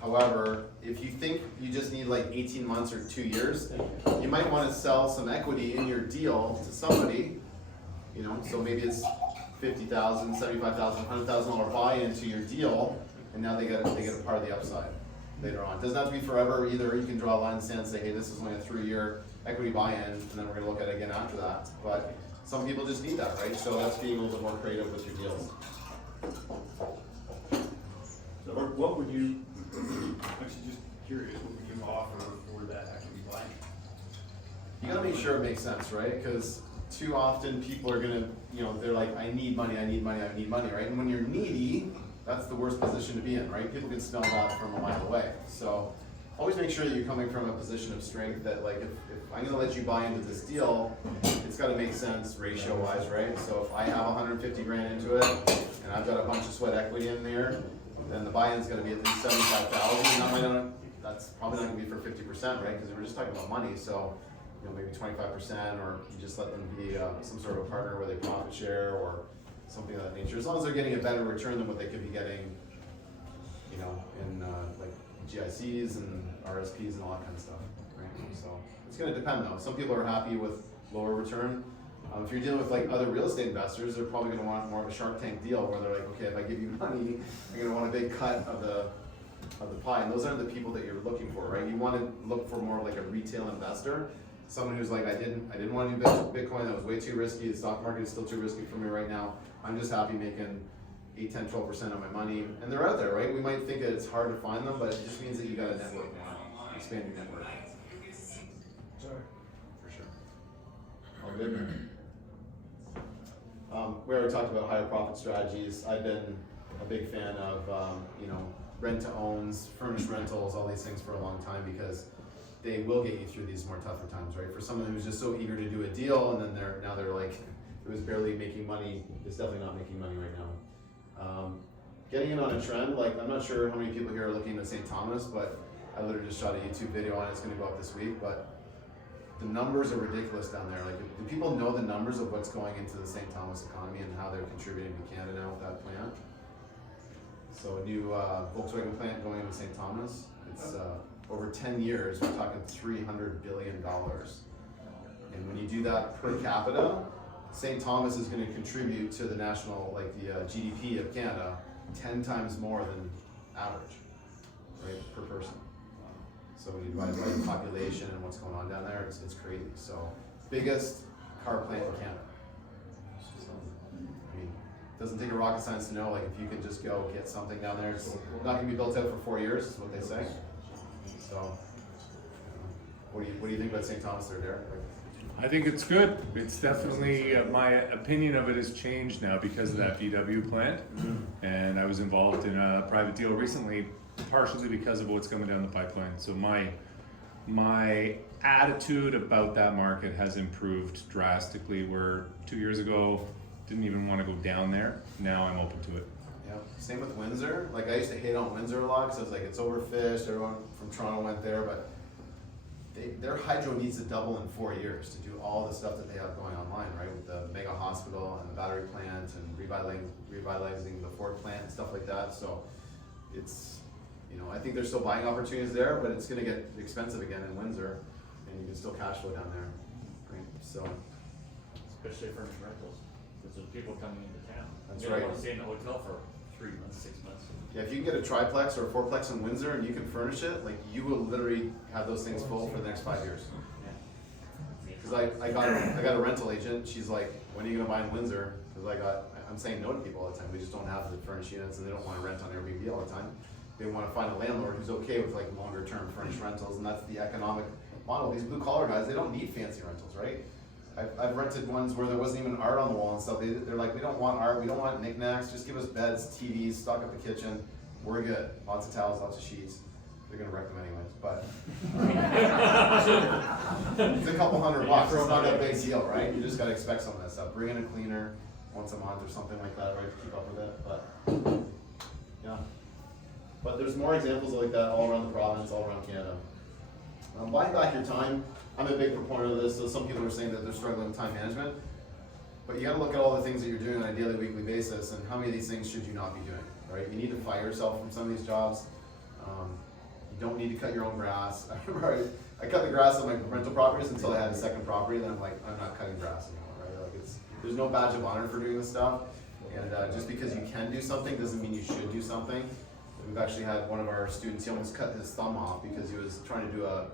However, if you think you just need like 18 months or 2 years, you might want to sell some equity in your deal to somebody. You know, so maybe it's $50,000, $75,000, $100,000 buy into your deal, and now they get a part of the upside later on. It doesn't have to be forever either. You can draw a line in the sand and say, hey, this is only a 3-year equity buy-in, and then we're going to look at it again after that. But some people just need that, right? So that's being a little bit more creative with your deals. So what would you, actually just curious, what would you offer for that equity buy? You got to make sure it makes sense, right? Because too often people are going to, you know, they're like, I need money, I need money, I need money, right? And when you're needy, that's the worst position to be in, right? People can smell that from a mile away. So always make sure that you're coming from a position of strength, that like, if I'm gonna let you buy into this deal, it's gotta make sense ratio wise, right? So if I have 150 grand into it, and I've got a bunch of sweat equity in there, then the buy-in's gonna be at least 75,000, and that's probably not gonna be for 50%, right? Because we're just talking about money, so, you know, maybe 25%, or you just let them be some sort of a partner where they profit share, or something of that nature. As long as they're getting a better return than what they could be getting, you know, in like GICs and RSPs and all that kind of stuff, right? So it's going to depend though. Some people are happy with lower return. If you're dealing with like other real estate investors, they're probably going to want more of a Shark Tank deal where they're like, okay, if I give you money, you're going to want a big cut of the pie. And those aren't the people that you're looking for, right? You want to look for more like a retail investor. Someone who's like, I didn't want to do Bitcoin, that was way too risky, the stock market is still too risky for me right now. I'm just happy making 8, 10, 12% of my money. And they're out there, right? We might think that it's hard to find them, but it just means that you got a network now. Expand your network. Sorry. For sure. All good. We already talked about higher profit strategies. I've been a big fan of, you know, rent-to-owns, furnished rentals, all these things for a long time, because they will get you through these more tougher times, right? For someone who's just so eager to do a deal, and then now they're like, it was barely making money, it's definitely not making money right now. Getting in on a trend, like I'm not sure how many people here are looking at St. Thomas, but I literally just shot a YouTube video on it, it's gonna go up this week, but the numbers are ridiculous down there. Like, do people know the numbers of what's going into the St. Thomas economy and how they're contributing to Canada now with that plant? So a new Volkswagen plant going into St. Thomas. It's over 10 years, we're talking $300 billion. And when you do that per capita, St. Thomas is going to contribute to the national, like the GDP of Canada, 10 times more than average, right, per person. So when you divide it by the population and what's going on down there, it's crazy. So biggest car plant in Canada. So, I mean, it doesn't take a rocket science to know, like, if you can just go get something down there, it's not going to be built out for 4 years, is what they say. So, what do you think about St. Thomas there, Derek? I think it's good. It's definitely, my opinion of it has changed now because of that VW plant. And I was involved in a private deal recently, partially because of what's coming down the pipeline. So my attitude about that market has improved drastically, where 2 years ago, didn't even want to go down there. Now I'm open to it. Yeah, same with Windsor. Like, I used to hate on Windsor a lot because I was like, it's overfished, everyone from Toronto went there, but their hydro needs to double in 4 years to do all the stuff that they have going online, right? With the mega hospital and the battery plant and revitalizing the Ford plant and stuff like that. So it's, you know, I think there's still buying opportunities there, but it's gonna get expensive again in Windsor, and you can still cash flow down there, right? So. Especially furnished rentals, because there's people coming into town. That's They right. don't want to stay in a hotel for 3 months, 6 months. Yeah, if you can get a triplex or a fourplex in Windsor and you can furnish it, like, you will literally have those things full for the next 5 years. Cause I got a rental agent, she's like, when are you gonna buy in Windsor? Cause I'm saying no to people all the time, we just don't have the furnished units and they don't wanna rent on Airbnb all the time. They wanna find a landlord who's okay with like longer term furnished rentals, and that's the economic model. These blue collar guys, they don't need fancy rentals, right? I've rented ones where there wasn't even art on the wall and stuff. They're like, we don't want art, we don't want knickknacks, just give us beds, TVs, stock up the kitchen, we're good. Lots of towels, lots of sheets. They're gonna wreck them anyways, but it's a couple $100. It's not a big deal, right? You just gotta expect some of that stuff. Bring in a cleaner once a month or something like that, right, to keep up with it. But yeah, but there's more examples like that all around the province, all around Canada. Buying back your time. I'm a big proponent of this. So some people are saying that they're struggling with time management, but you gotta look at all the things that you're doing on a daily, weekly basis, and how many of these things should you not be doing, right? You need to fire yourself from some of these jobs. You don't need to cut your own grass. I remember I cut the grass on my rental properties until I had a second property, then I'm like, I'm not cutting grass anymore, right? Like, there's no badge of honor for doing this stuff, and just because you can do something doesn't mean you should do something. We've actually had one of our students, he almost cut his thumb off because he was trying to do a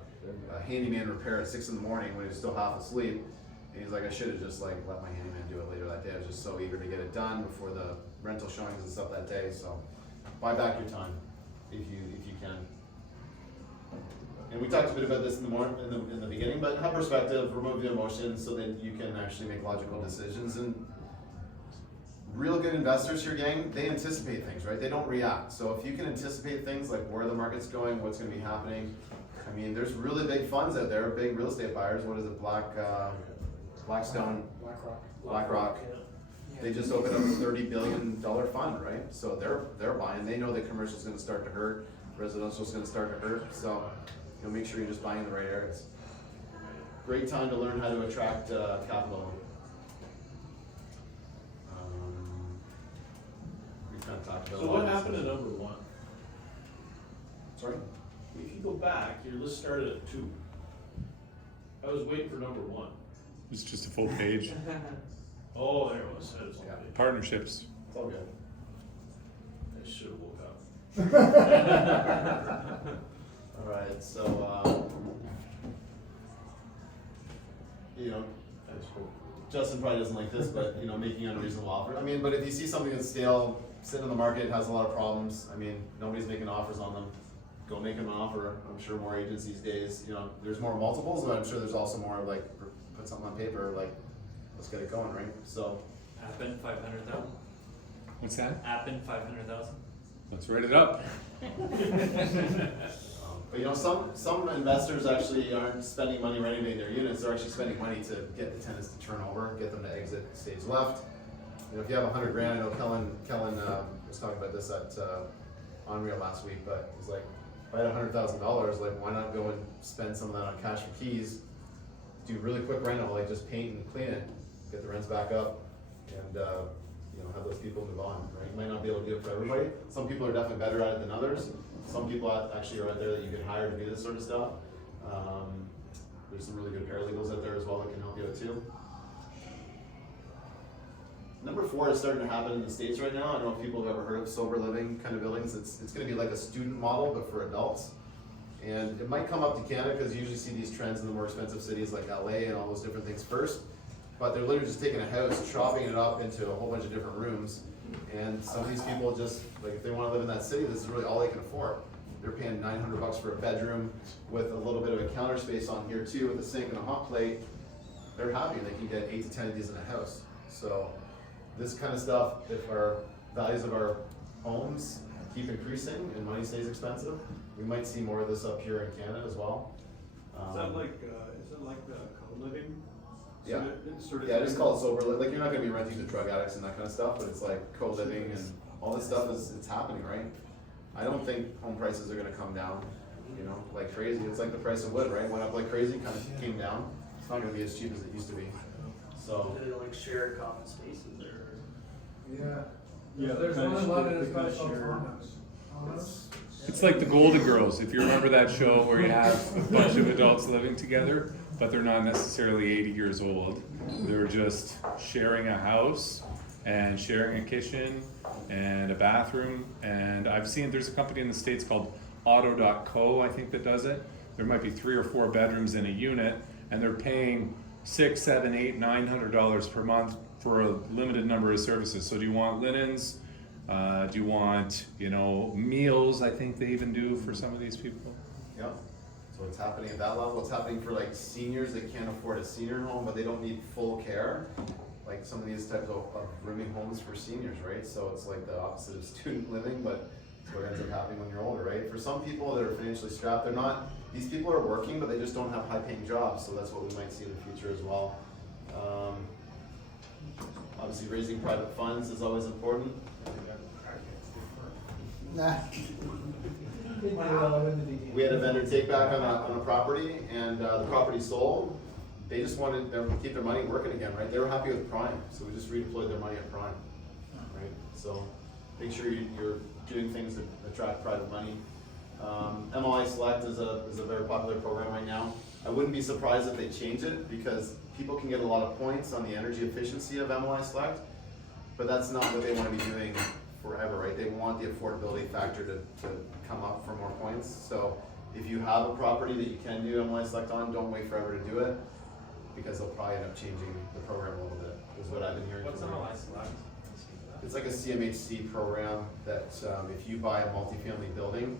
handyman repair at 6 in the morning when he was still half asleep. And he's like, I should have just like let my handyman do it later that day. I was just so eager to get it done before the rental showings and stuff that day. So buy back your time if you can. And we talked a bit about this in the beginning, but have perspective, remove the emotions so that you can actually make logical decisions. And real good investors here, gang, they anticipate things, right? They don't react. So if you can anticipate things like where the market's going, what's going to be happening. I mean, there's really big funds out there, big real estate buyers. What is it, Blackstone? BlackRock. They just opened up a $30 billion fund, right? So they're buying. They know that commercial's going to start to hurt, residential's going to start to hurt. So you'll make sure you're just buying in the right areas. Great time to learn how to attract capital. We kind of talked about. So what happened to number 1? Sorry. If you go back, your list started at 2. I was waiting for number 1. It's just a full page. Oh, there it was. That was all good. Partnerships. It's all good. I should have woke up. All right, so you know, Justin probably doesn't like this, but you know, making unreasonable offers. I mean, but if you see something that's stale, sitting in the market, has a lot of problems. I mean, nobody's making offers on them. Go make them an offer. I'm sure more agents these days, you know, there's more multiples, but I'm sure there's also more like put something on paper, like let's get it going, right? So. Appen 500,000. What's that? Appen 500,000. Let's write it up. But you know, some investors actually aren't spending money renovating their units. They're actually spending money to get the tenants to turn over, get them to exit stage left. You know, if you have $100 grand, I know Kellen was talking about this at Unreal last week, but he's like, if I had $100,000, like why not go and spend some of that on cash for keys, do really quick rental, like just paint and clean it, get the rents back up, and you know, have those people move on, right? You might not be be able to do it for everybody. Some people are definitely better at it than others. Some people actually are out there that you can hire to do this sort of stuff. There's some really good paralegals out there as well that can help you out too. Number 4 is starting to happen in the States right now. I don't know if people have ever heard of sober living kind of buildings. It's gonna be like a student model, but for adults. And it might come up to Canada because you usually see these trends in the more expensive cities like LA and all those different things first. But they're literally just taking a house, chopping it up into a whole bunch of different rooms. And some of these people just, like if they wanna live in that city, this is really all they can afford. They're paying $900 for a bedroom with a little bit of a counter space on here too, with a sink and a hot plate. They're happy, they can get 8 to 10 of these in a house. So this kind of stuff, if our values of our homes keep increasing and money stays expensive, we might see more of this up here in Canada as well. Is that like the co-living? Yeah, Sort of yeah, just call it sober. Like you're not gonna be renting to drug addicts and that kind of stuff, but it's like co-living and all this stuff it's happening, right? I don't think home prices are gonna come down, you know, like crazy. It's like the price of wood, right? Went up like crazy, kind of came down. It's not gonna be as cheap as it used to be. So. Do they like share common spaces or? Yeah. Yeah, There's kind one of in London split that's called because farmhouse. It's like the Golden Girls, if you remember that show where you have a bunch of adults living together, but they're not necessarily 80 years old. They're just sharing a house and sharing a kitchen and a bathroom. And I've seen, there's a company in the States called Auto.co, I think, that does it. There might be 3 or 4 bedrooms in a unit, and they're paying $600, $700, $800, $900 per month for a limited number of services. So do you want linens? Do you want, you know, meals? I think they even do for some of these people. Yep. So it's happening at that level. It's happening for like seniors that can't afford a senior home, but they don't need full care. Like some of these types of rooming homes for seniors, right? So it's like the opposite of student living, but it's what ends up happening when you're older, right? For some people that are financially strapped, they're not, these people are working, but they just don't have high paying jobs. So that's what we might see in the future as well. Obviously raising private funds is always important. Nah. We had a vendor take back on a property, and the property sold. They just wanted them to keep their money working again, right? They were happy with Prime, so we just redeployed their money at Prime, right? So make sure you're doing things that attract private money. MLI Select is a very popular program right now. I wouldn't be surprised if they change it because people can get a lot of points on the energy efficiency of MLI Select, but that's not what they want to be doing forever, right? They want the affordability factor to come up for more points. So if you have a property that you can do MLI Select on, don't wait forever to do it because they'll probably end up changing the program a little bit, is what I've been hearing. What's MLI Select? It's like a CMHC program that if you buy a multifamily building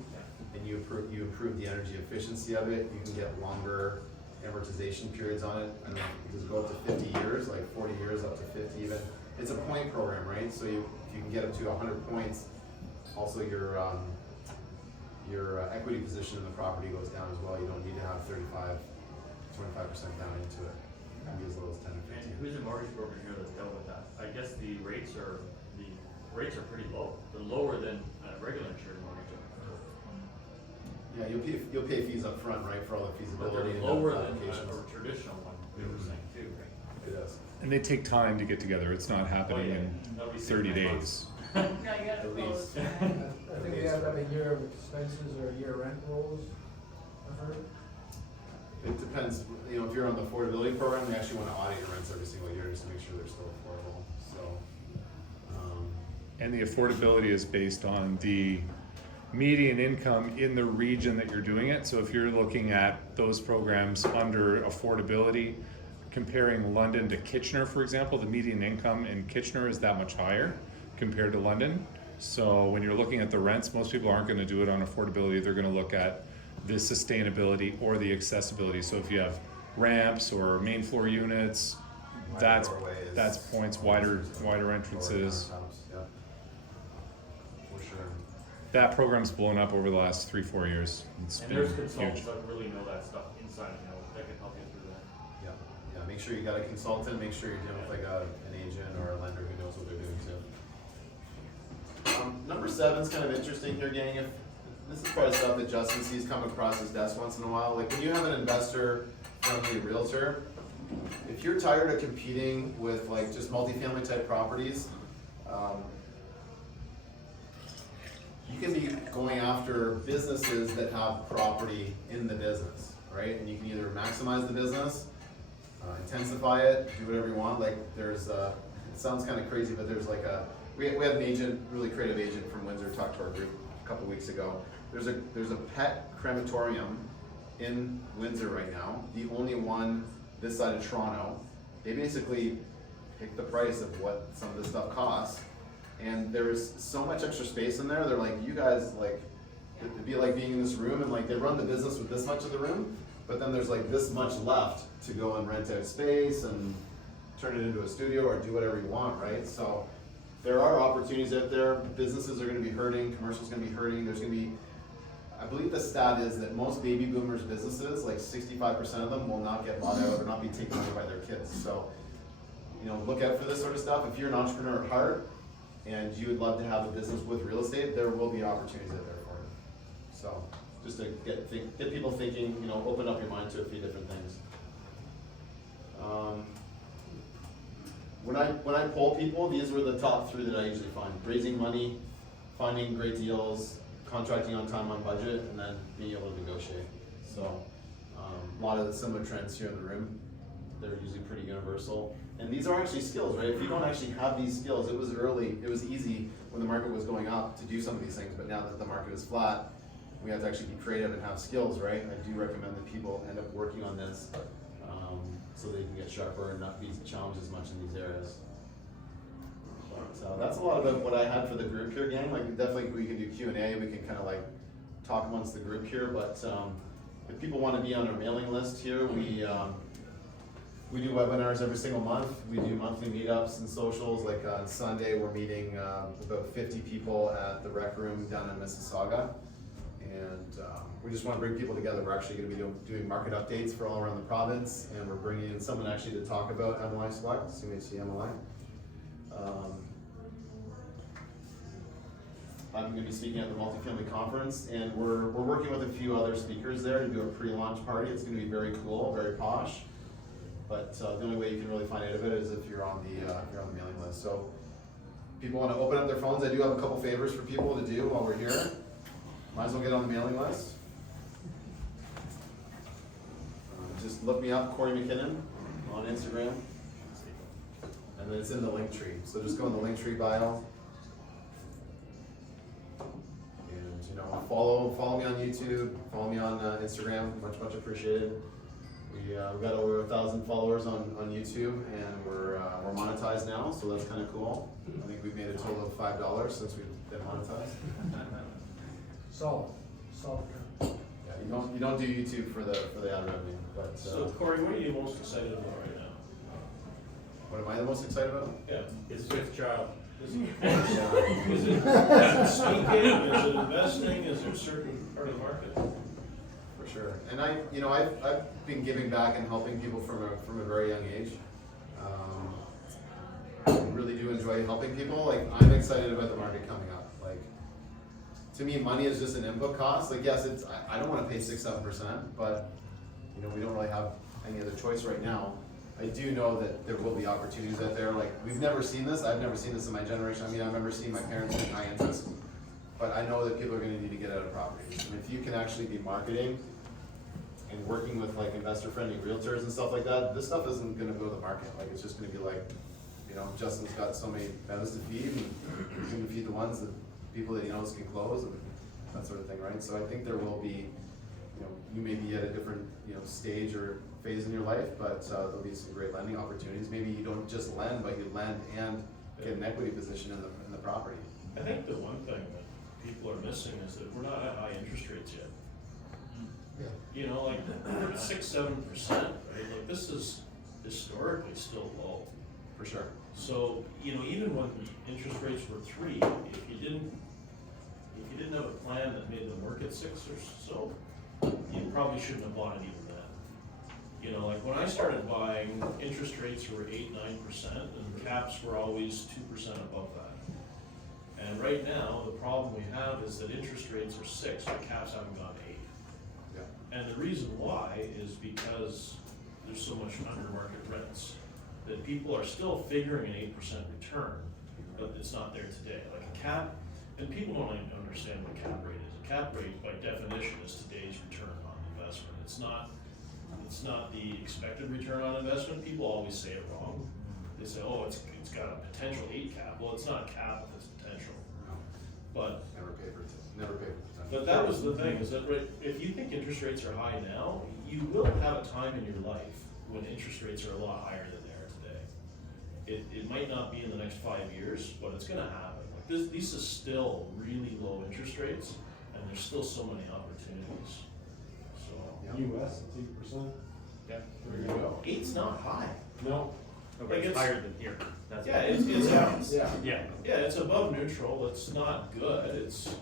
and you improve the energy efficiency of it, you can get longer amortization periods on it. I don't know, you can go up to 50 years, like 40 years up to 50 even. It's a point program, right? So if you can get up to 100 points, also your equity position in the property goes down as well. You don't need to have 25% down into it. It can be as little as 10 or 15. And who's the mortgage broker here that's dealt with that? I guess the rates are pretty low. They're lower than a regular insured mortgage. Yeah, you'll pay fees up front, right, for all the But feasibility they're and lower than applications. a traditional one, we were saying too, right? It does. And they take time to get together. It's not happening in That'll be 30 6 months. days. No, you gotta At close. least. I think we have to have a year of expenses or a year rent rolls. I've heard. It depends, you know, if you're on the affordability program, they actually want to audit your rents every single year just to make sure they're still affordable, so. And the affordability is based on the median income in the region that you're doing it. So if you're looking at those programs under affordability, comparing London to Kitchener, for example, the median income in Kitchener is that much higher compared to London. So when you're looking at the rents, most people aren't going to do it on affordability. They're going to look at the sustainability or the accessibility. So if you have ramps or main floor units, that's points, wider entrances. Yeah. For sure. That program's blown up over the last 3-4 years. It's And been there's huge. consultants that really know that stuff inside and out, that can help you through that. Yeah, make sure you got a consultant, make sure you're dealing with like an agent or a lender who knows what they're doing too. Number 7 is kind of interesting here, gang. If this is probably stuff that Justin sees come across his desk once in a while. Like when you have an investor-friendly realtor, if you're tired of competing with like just multifamily type properties, you can be going after businesses that have property in the business, right? And you can either maximize the business, intensify it, do whatever you want. Like there's, it sounds kind of crazy, but there's like we had an agent, really creative agent from Windsor talk to our group a couple weeks ago. There's a pet crematorium in Windsor right now, the only one this side of Toronto. They basically pick the price of what some of this stuff costs, and there's so much extra space in there. They're like, you guys, like, it'd be like being in this room, and like they run the business with this much of the room, but then there's like this much left to go and rent out space and turn it into a studio or do whatever you want, right? So there are opportunities out there. Businesses are gonna be hurting, commercial's gonna be hurting. There's gonna be, I believe the stat is that most baby boomers businesses, like 65% of them will not get bought out or not be taken over by their kids. So, you know, look out for this sort of stuff. If you're an entrepreneur at heart and you would love to have a business with real estate, there will be opportunities out there for you. So, just to get people thinking, you know, open up your mind to a few different things. When I poll people, these were the top 3 that I usually find: raising money, finding great deals, contracting on time, on budget, and then being able to negotiate. So a lot of the similar trends here in the room. They're usually pretty universal. And these are actually skills, right? If you don't actually have these skills, it was easy when the market was going up to do some of these things, but now that the market is flat, we have to actually be creative and have skills, right? I do recommend that people end up working on this so they can get sharper and not be challenged as much in these areas. So that's a lot about what I had for the group here, gang. Like definitely we can do Q&A, we can kind of like talk amongst the group here, but if people want to be on our mailing list here, we do webinars every single month. We do monthly meetups and socials. Like on Sunday, we're meeting about 50 people at the rec room down in Mississauga. And we just want to bring people together. We're actually going to be doing market updates for all around the province, and we're bringing in someone actually to talk about MLI Select, CMHC MLI. I'm going to be speaking at the Multifamily Conference, and we're working with a few other speakers there to do a pre-launch party. It's going to be very cool, very posh. But the only way you can really find out of it is if you're on the mailing list. So people want to open up their phones. I do have a couple favors for people to do while we're here. Might as well get on the mailing list. Just look me up, Kory MacKinnon, on Instagram. And then it's in the link tree. So just go in the link tree bio. And you know, follow me on YouTube, follow me on Instagram, much appreciated. We've got over 1,000 followers on YouTube, and we're monetized now, so that's kind of cool. I think we've made a total of $5 since we've been monetized. Solid. Yeah, you don't do YouTube for the ad revenue, but. So Kory, what are you most excited about right now? What am I the most excited about? Yeah. His 5th child. Is it speaking? Is it investing? Is there a certain part of the market? For sure. And I've been giving back and helping people from a very young age. I really do enjoy helping people. Like, I'm excited about the market coming up. Like, to me, money is just an input cost. Like, yes, I don't want to pay 6-7%, but you know, we don't really have any other choice right now. I do know that there will be opportunities out there. Like, we've never seen this. I've never seen this in my generation. I mean, I remember seeing my parents getting high interest, but I know that people are going to need to get out of properties. And if you can actually be marketing and working with like investor-friendly realtors and stuff like that, this stuff isn't going to go to the market. Like, it's just going to be like, you know, Justin's got so many mouths to feed, and he's going to feed the ones that people that he knows can close and that sort of thing, right? So I think there will be, you know, you may be at a different, you know, stage or phase in your life, but there'll be some great lending opportunities. Maybe you don't just lend, but you lend and get an equity position in the property. I think the one thing that people are missing is that we're not at high interest rates yet. Yeah. You know, like 6-7%, right? Like, this is historically still low. For sure. So, you know, even when interest rates were 3, if you didn't have a plan that made them work at 6 or so, you probably shouldn't have bought it even then. You know, like when I started buying, interest rates were 8-9%, and caps were always 2% above that. And right now, the problem we have is that interest rates are 6, but caps haven't gone to 8. Yeah. And the reason why is because there's so much under market rents that people are still figuring an 8% return, but it's not there today. Like a cap, and people don't even understand understand what cap rate is. A cap rate by definition is today's return on investment. It's not the expected return on investment. People always say it wrong. They say, oh, it's got a potential 8 cap. Well, it's not a cap if it's potential. But Never pay for potential. But that was the thing, is that if you think interest rates are high now, you will have a time in your life when interest rates are a lot higher than they are today. It might not be in the next 5 years, but it's gonna happen. Like these are still really low interest rates, and there's still so many opportunities. So. US, it's 8%. Yeah. There you go. 8's not high. No. Like it's higher than here. That's Yeah, it's above neutral. It's not good. It's,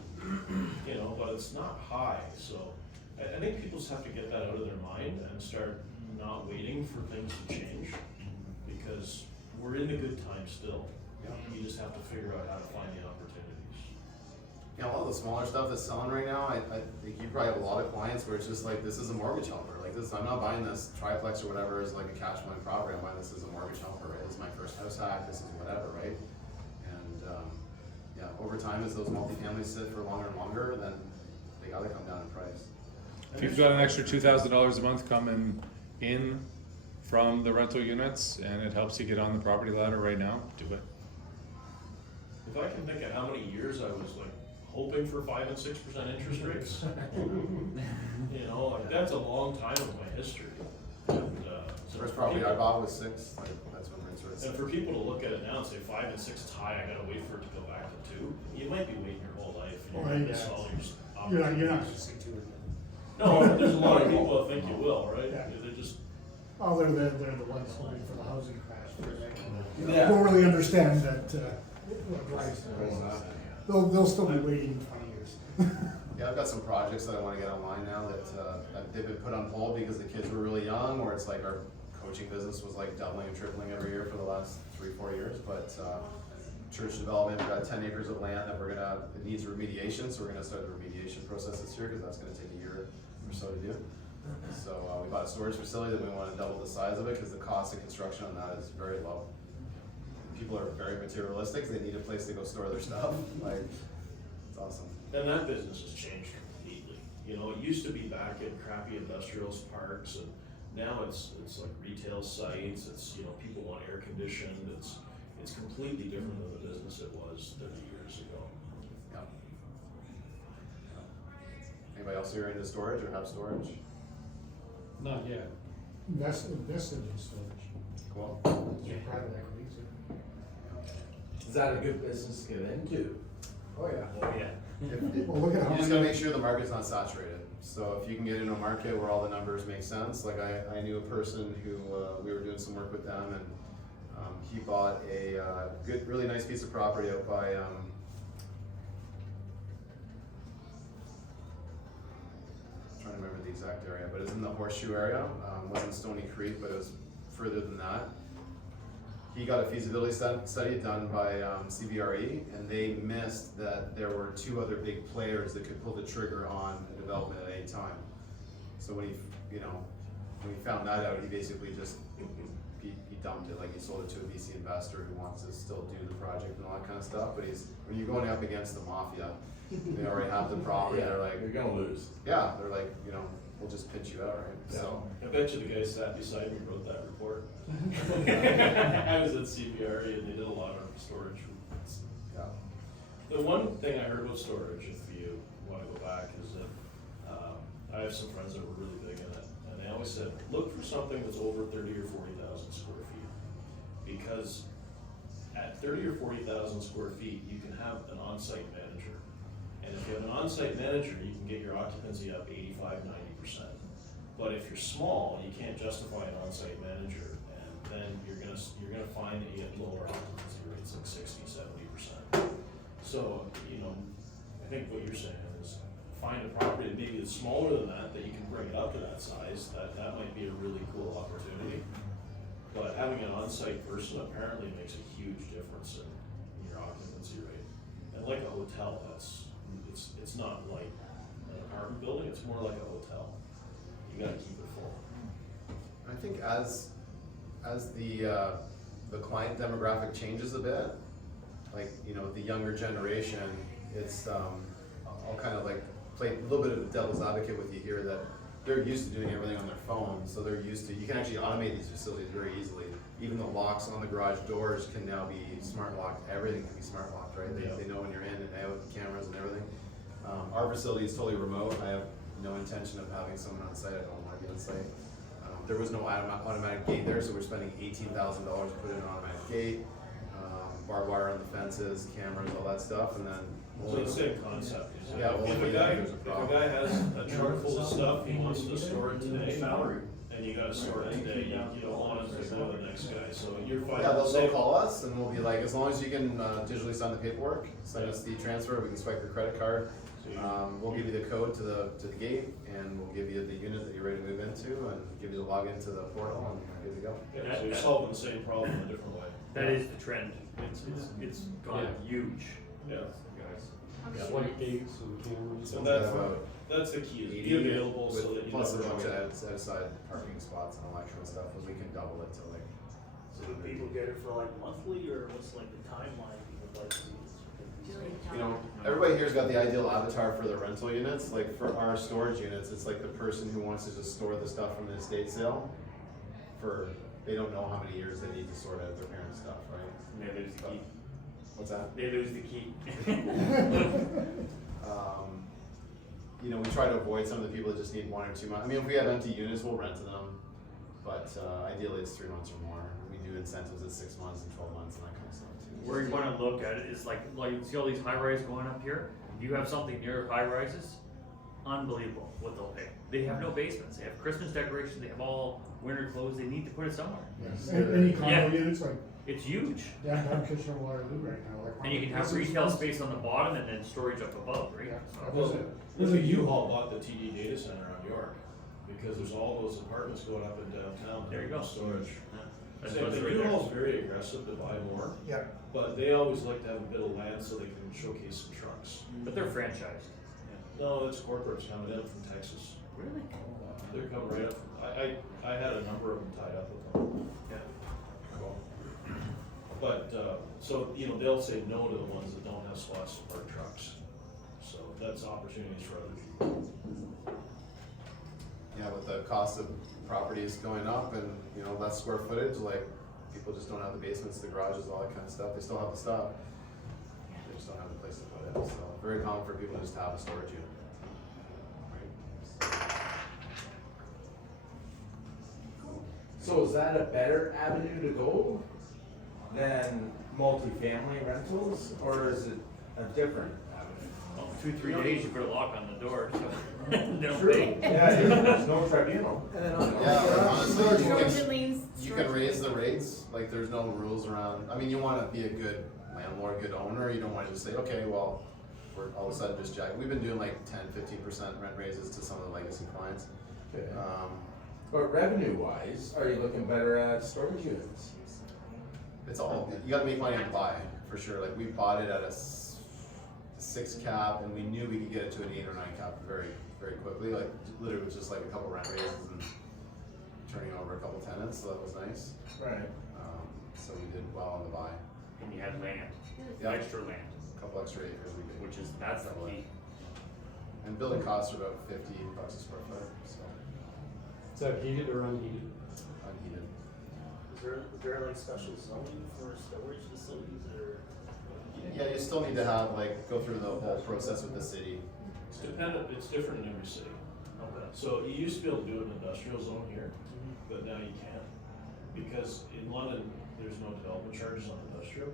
but it's not high. So I think people just have to get that out of their mind and start not waiting for things to change, because we're in a good time still. You just have to figure out how to find the opportunities. Yeah, a lot of the smaller stuff that's selling right now, I think you probably have a lot of clients where it's just like, this is a mortgage helper. Like this, I'm not buying this triplex or whatever as like a cash flowing property. I'm buying this as a mortgage helper, right? This is my first house hack, this is whatever, right? And, yeah, over time, as those multifamilies sit for longer and longer, then they gotta come down in price. If you've got an extra $2,000 a month coming in from the rental units and it helps you get on the property ladder right now, do it. If I can think of how many years I was like hoping for 5 and 6% interest rates, like that's a long time of my history. And, so First property I bought was 6, like that's when rates were at 6. And for people to look at it now and say 5 and 6 is high, I gotta wait for it to go back to 2, you might be waiting your whole life and you're gonna miss all your You're not gonna see 2 again. No, there's a lot of people that think you will, right? Yeah. They're just. Oh, they're the ones hoping for the housing crash. Yeah. Don't really understand that, what drives they'll still be waiting 20 years. Yeah, I've got some projects that I wanna get online now that they've been put on hold because the kids were really young, or it's like our coaching business was like doubling and tripling every year for the last 3-4 years, but, church development, we've got 10 acres of land that it needs remediation, so we're gonna start the remediation process this year, cause that's gonna take a year or so to do. So, we bought a storage facility that we wanna double the size of it, cause the cost of construction on that is very low. People are very materialistic, they need a place to go store their stuff, like, it's awesome. And that business has changed completely. It used to be back in crappy industrial parks, and now it's like retail sites, it's, people want air conditioned, it's completely different than the business it was 30 years ago. Yeah. Anybody else here into storage or have storage? Not yet. Invested in storage. Cool. Private equity, so. Is that a good business to get into? Oh, yeah. Oh, yeah. Well, look at how You just many- gotta make sure the market's not saturated. So if you can get into a market where all the numbers make sense, like I knew a person who, we were doing some work with them, and he bought a really nice piece of property out by, trying to remember the exact area, but it's in the Horseshoe area. Wasn't Stony Creek, but it was further than that. He got a feasibility study done by CBRE, and they missed that there were 2 other big players that could pull the trigger on a development at any time. So when he found that out, he basically just, he dumped it, like he sold it to a VC investor who wants to still do the project and all that kind of stuff, but when you're going up against the mafia, they already have the property, they're like. You're gonna lose. Yeah, they're like, we'll just pinch you out, right? Yeah. So. I bet you the guy sat beside me wrote that report. I was at CBRE and they did a lot of storage. Yeah. The one thing I heard about storage, if you wanna go back, is that, I have some friends that were really big in it, and they always said, look for something that's over 30 or 40,000 square feet. Because at 30 or 40,000 square feet, you can have an on-site manager. And if you have an on-site manager, you can get your occupancy up 85–90%. But if you're small, you can't justify an on-site manager, and then you're gonna find that you get lower occupancy rates, like 60–70%. So, I think what you're saying is find a property that maybe is smaller than that you can bring it up to that size. That might be a really cool opportunity. But having an on-site person apparently makes a huge difference in your occupancy rate. And like a hotel, it's not like an apartment building, it's more like a hotel. You gotta keep it full. I think as the client demographic changes a bit, like, the younger generation, it's, I'll kind of like play a little bit of a devil's advocate with you here that they're used to doing everything on their phone, so they're used to, you can actually automate these facilities very easily. Even the locks on the garage doors can now be smart locked, everything can be smart locked, right? They know when you're in and out, cameras and everything. Our facility is totally remote. I have no intention of having someone on site. I don't want to be on site. There was no automatic gate there, so we're spending $18,000 to put in an automatic gate, barbed wire on the fences, cameras, all that stuff, and then. So the same concept. Yeah, well, if a guy has a truck full of stuff, he wants to store it today, and you gotta store it today, you don't want it to go to the next guy, so you're fine. Yeah, they'll call us and we'll be like, as long as you can digitally sign the paperwork, send us the transfer, we can swipe your credit card. We'll give you the code to the gate, and we'll give you the unit that you're ready to move into, and give you the login to the portal, and you're good to go. Yeah, so you're solving the same problem in a different way. That is the trend. It's gone huge. Yeah. Guys. Yeah, like gates and cameras. So that's the key, is be available so that you plus a never bunch forget. of set-aside parking spots and all that kind of stuff, and we can double it to like. So do people get it for like monthly, or what's like the timeline people like to use? You know, everybody here's got the ideal avatar for the rental units. Like for our storage units, it's like the person who wants to just store the stuff from the estate sale for, they don't know how many years they need to sort out their parents' stuff, right? And they lose the key. What's that? They lose the key. You know, we try to avoid some of the people that just need 1 or 2 months. I mean, if we have empty units, we'll rent to them, but ideally it's 3 months or more. We do incentives at 6 months and 12 months and that kind of stuff too. Where you wanna look at it is like you see all these high rises going up here, if you have something near high rises, unbelievable what they'll pay. They have no basements, they have Christmas decorations, they have all winter clothes, they need to put it somewhere. Yes. Any condo units, like, It's huge. yeah, I'm Kitchener Waterloo right now, like. And you can have retail space on the bottom and then storage up above, right? Well, there's a U-Haul bought the TD data center on York, because there's all those apartments going up in downtown. There you go. Storage. That's Same what's thing, right there. U-Haul's very aggressive to buy more. Yeah. But they always like to have a bit of land so they can showcase some trucks. But they're franchised. No, it's corporates coming in from Texas. Really? They're coming right up, I had a number of them tied up with them. Yeah. But, so, you know, they'll say no to the ones that don't have spots to park trucks. So that's opportunities for other people. Yeah, with the cost of properties going up and, you know, less square footage, like, people just don't have the basements, the garages, all that kind of stuff. They still have the stuff. They just don't have a place to put it. So very common for people to just have a storage unit. Right? So is that a better avenue to go than multifamily rentals, or is it a different avenue? Well, 2-3 days, you put a lock on the door, so they don't True. pay. Yeah, there's no tribunal. Yeah, honestly, Storage lanes. you can raise the rates, like there's no rules around, I mean, you wanna be a good landlord, good owner, you don't wanna just say, okay, well, we're all of a sudden just jack, we've been doing like 10-15% rent raises to some of the legacy clients. Okay. But revenue-wise, are you looking better at storage units? It's all, you gotta make money on the buy, for sure, like we bought it at a 6 cap, and we knew we could get it to an 8 or 9 cap very, very quickly, like literally it was just like a couple rent raises and turning over a couple tenants, so that was nice. Right. So we did well on the buy. And you had land, Yeah. extra land, A couple extra acres we did. which is, that's the key. And building costs are about $50 a square foot, so Is that heated or unheated? unheated. Is there like special zoning for storage facilities, or? Yeah, you still need to have, like, go through the whole process with the city. It's dependent, it's different in every city. Okay. So you used to be able to do an industrial zone here, but now you can't. Because in London, there's no development charges on industrial.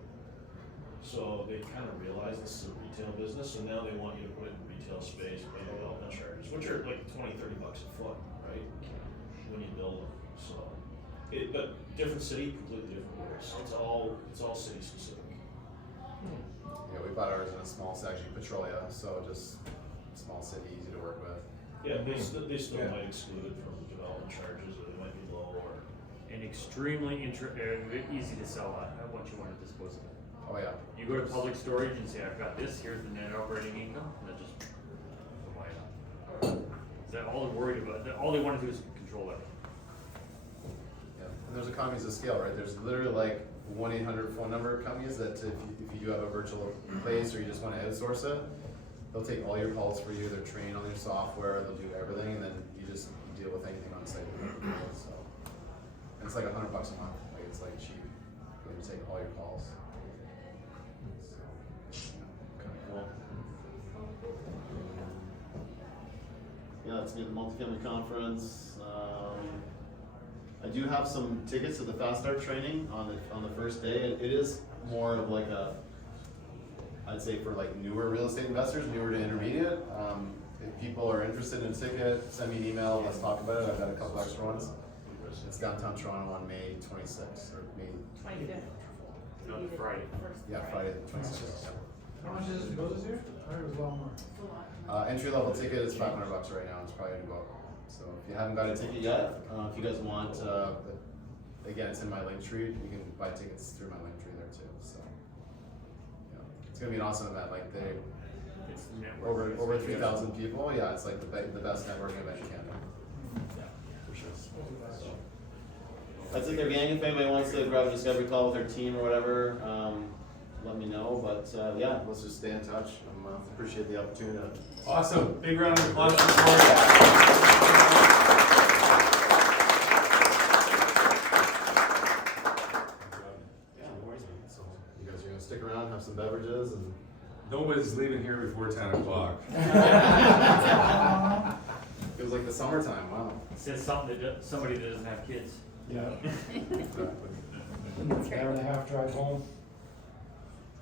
So they kind of realize this is a retail business, and now they want you to put it in retail space, pay development charges, which are like $20-30 a foot, right? When you build them, so. But different city, completely different rules. It's all city specific. Yeah, we bought ours in a small section, Petrolia, so just small city, easy to work with. Yeah, they still might exclude it from development charges, or they might be low, or. And extremely easy to sell once you want to dispose of it. Oh, yeah. You go to public storage and say, I've got this, here's the net operating income, and then just buy it up. Is that all they're worried about? All they want to do is control it. Yeah, and there's economies of scale, right? There's literally like 1-800 phone number companies that if you do have a virtual place or you just want to outsource it, they'll take all your calls for you, they're trained on their software, they'll do everything, and then you just deal with anything on site. So, and it's like $100 a month, like it's like cheap, they take all your calls. So, kind of cool. Yeah, it's gonna be the multifamily conference. I do have some tickets to the Fast Start training on the first day. It is more of like a, I'd say for like newer real estate investors, newer to intermediate. If people are interested in a ticket, send me an email, let's talk about it. I've got a couple extra ones. It's downtown Toronto on May 26th, or May 25th. No, Friday. Yeah, Friday the 26th. How much is it to go this year? I heard it was a lot more. It's a lot. Entry level ticket is $500 right now. It's probably gonna go up. So if you haven't got a ticket yet, if you guys want, again, it's in my link tree. You can buy tickets through my link tree there too. So yeah, it's gonna be an awesome event. Like It's networking. over 3,000 people. Yeah, it's like the best networking event in Canada. Yeah, for sure. That's it, there, gang. If anybody wants to grab a discovery call with their team or whatever, let me know. But yeah, let's just stay in touch. Appreciate the opportunity. Awesome, big round of applause for Kory. So you guys are gonna stick around, have some beverages, and Nobody's leaving here before 10 o'clock. it was like the summertime. Wow. Says somebody that doesn't have kids. Yeah. Hour and a half drive home.